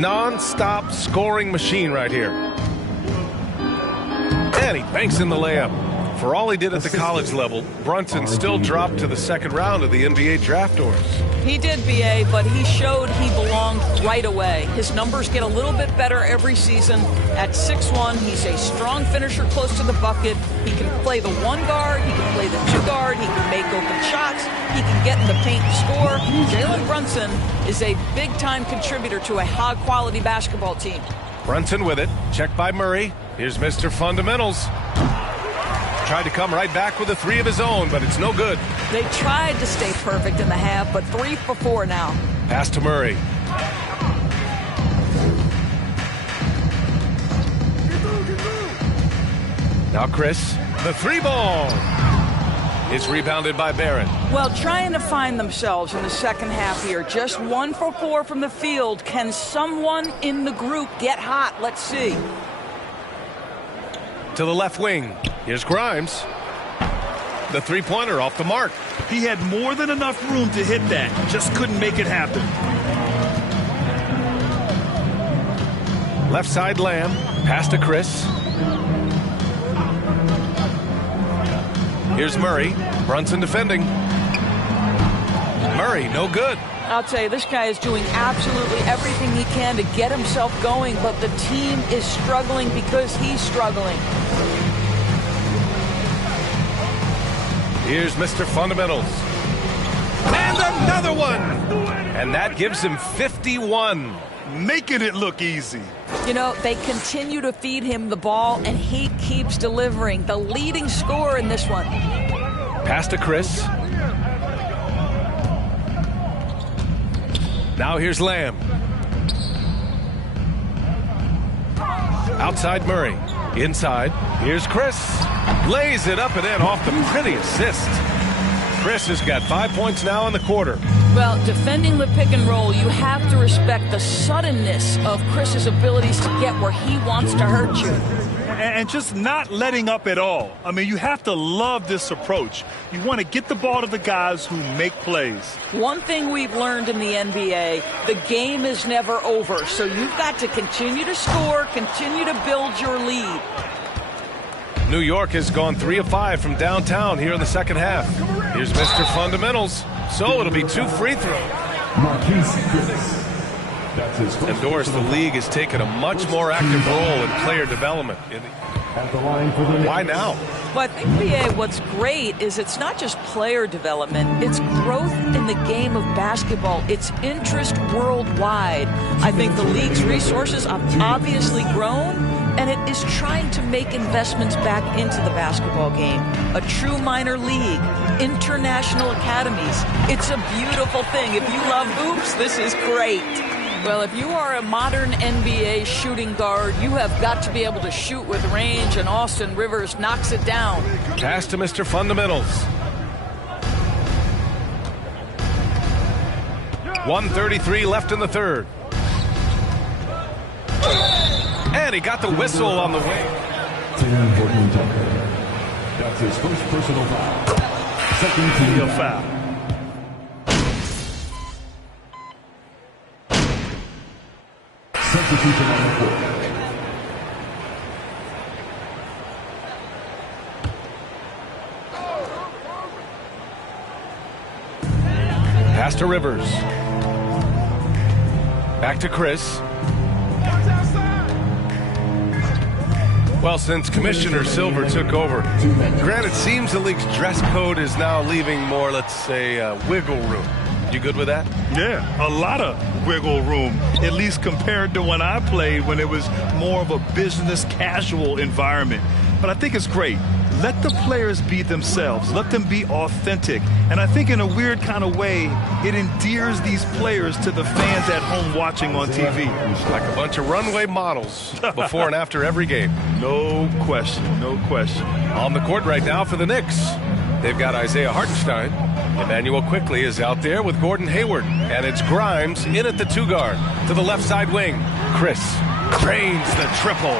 Non-stop scoring machine right here. And he banks in the layup. For all he did at the college level, Brunson still dropped to the 2nd round of the NBA draft doors. He did, BA, but he showed he belonged right away. His numbers get a little bit better every season. At 6'1", he's a strong finisher close to the bucket. He can play the 1 guard, he can play the 2 guard, he can make open shots, he can get in the paint and score. Jalen Brunson is a big-time contributor to a high-quality basketball team. Brunson with it, checked by Murray. Here's Mr. Fundamentals. Tried to come right back with a 3 of his own, but it's no good. They tried to stay perfect in the half, but 3 for 4 now. Pass to Murray. Now Chris, the 3 ball. It's rebounded by Barrett. Well, trying to find themselves in the second half here. Just 1 for 4 from the field. Can someone in the group get hot? Let's see. To the left wing. Here's Grimes. The 3-pointer off the mark. He had more than enough room to hit that. Just couldn't make it happen. Left side Lamb. Pass to Chris. Here's Murray. Brunson defending. Murray, no good. I'll tell you, this guy is doing absolutely everything he can to get himself going, but the team is struggling because he's struggling. Here's Mr. Fundamentals. And another one! And that gives him 51. Making it look easy. You know, they continue to feed him the ball, and he keeps delivering. The leading scorer in this one. Pass to Chris. Now here's Lamb. Outside Murray. Inside. Here's Chris. Lays it up and in off the pretty assist. Chris has got 5 points now in the quarter. Well, defending the pick and roll, you have to respect the suddenness of Chris's abilities to get where he wants to hurt you. And just not letting up at all. I mean, you have to love this approach. You want to get the ball to the guys who make plays. One thing we've learned in the NBA, the game is never over. So you've got to continue to score, continue to build your lead. New York has gone 3 of 5 from downtown here in the second half. Here's Mr. Fundamentals. So it'll be 2 free throws. And Doris, the league has taken a much more active role in player development. Why now? Well, I think, BA, what's great is it's not just player development. It's growth in the game of basketball. It's interest worldwide. I think the league's resources have obviously grown, and it is trying to make investments back into the basketball game. A true minor league, international academies. It's a beautiful thing. If you love hoops, this is great. Well, if you are a modern NBA shooting guard, you have got to be able to shoot with range, and Austin Rivers knocks it down. Pass to Mr. Fundamentals. 1:33 left in the third. And he got the whistle on the wing. That's his first personal foul. Second team foul. Substitution on the court. Pass to Rivers. Back to Chris. Well, since Commissioner Silver took over, granted, it seems the league's dress code is now leaving more, let's say, wiggle room. You good with that? Yeah, a lot of wiggle room, at least compared to when I played, when it was more of a business casual environment. But I think it's great. Let the players be themselves. Let them be authentic. And I think in a weird kind of way, it endears these players to the fans at home watching on TV. Like a bunch of runway models before and after every game. No question, no question. On the court right now for the Knicks, they've got Isaiah Hartenstein. Emmanuel Quickley is out there with Gordon Hayward. And it's Grimes in at the 2 guard to the left side wing. Chris drains the triple.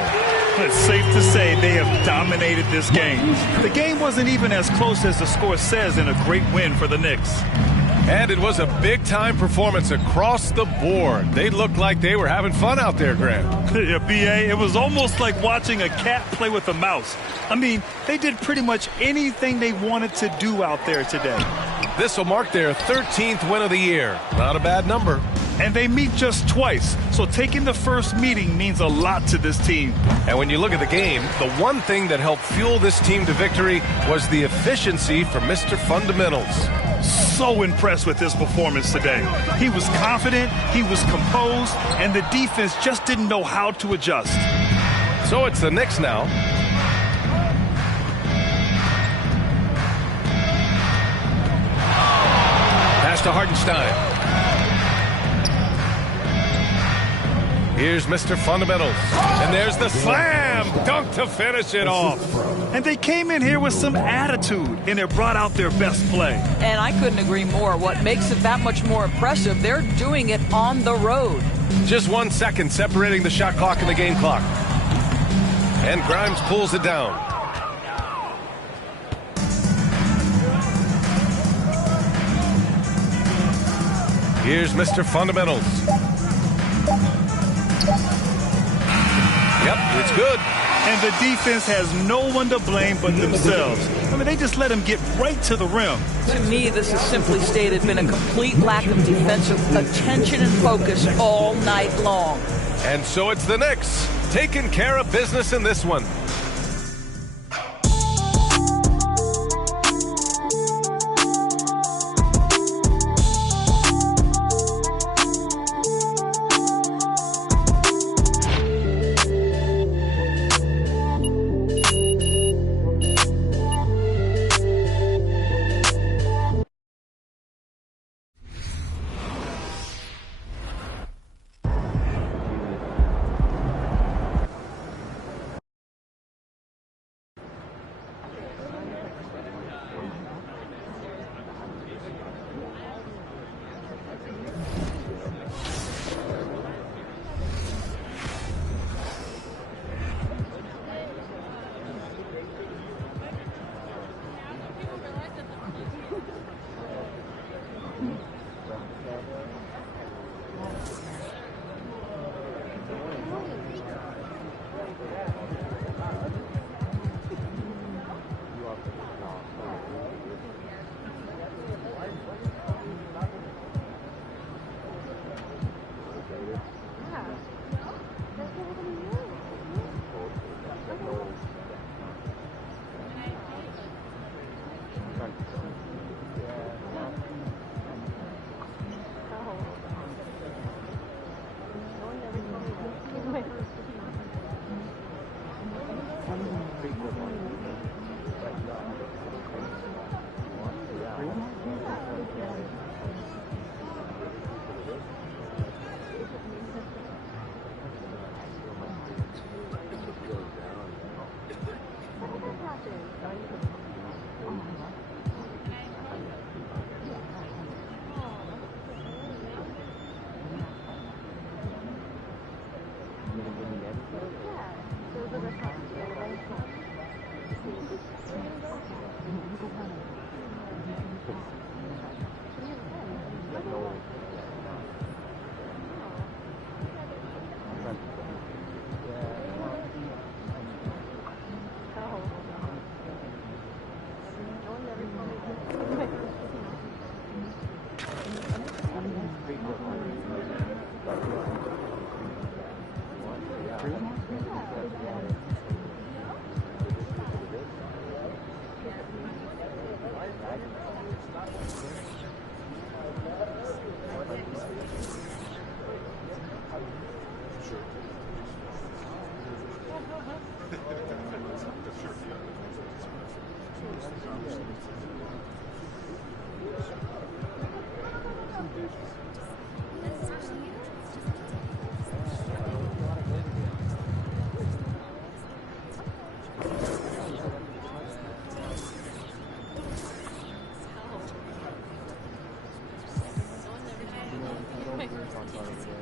It's safe to say they have dominated this game. The game wasn't even as close as the score says in a great win for the Knicks. And it was a big-time performance across the board. They looked like they were having fun out there, Grant. Yeah, B.A., it was almost like watching a cat play with a mouse. I mean, they did pretty much anything they wanted to do out there today. This will mark their 13th win of the year. Not a bad number. And they meet just twice, so taking the first meeting means a lot to this team. And when you look at the game, the one thing that helped fuel this team to victory was the efficiency from Mr. Fundamentals. So impressed with his performance today. He was confident, he was composed, and the defense just didn't know how to adjust. So it's the Knicks now. Pass to Hartenstein. Here's Mr. Fundamentals. And there's the slam dunk to finish it off. And they came in here with some attitude, and it brought out their best play. And I couldn't agree more. What makes it that much more impressive, they're doing it on the road. Just 1 second separating the shot clock and the game clock. And Grimes pulls it down. Here's Mr. Fundamentals. Yep, it's good. And the defense has no one to blame but themselves. I mean, they just let him get right to the rim. To me, this has simply stated been a complete lack of defensive attention and focus all night long. And so it's the Knicks taking care of business in this one. talk about it every day.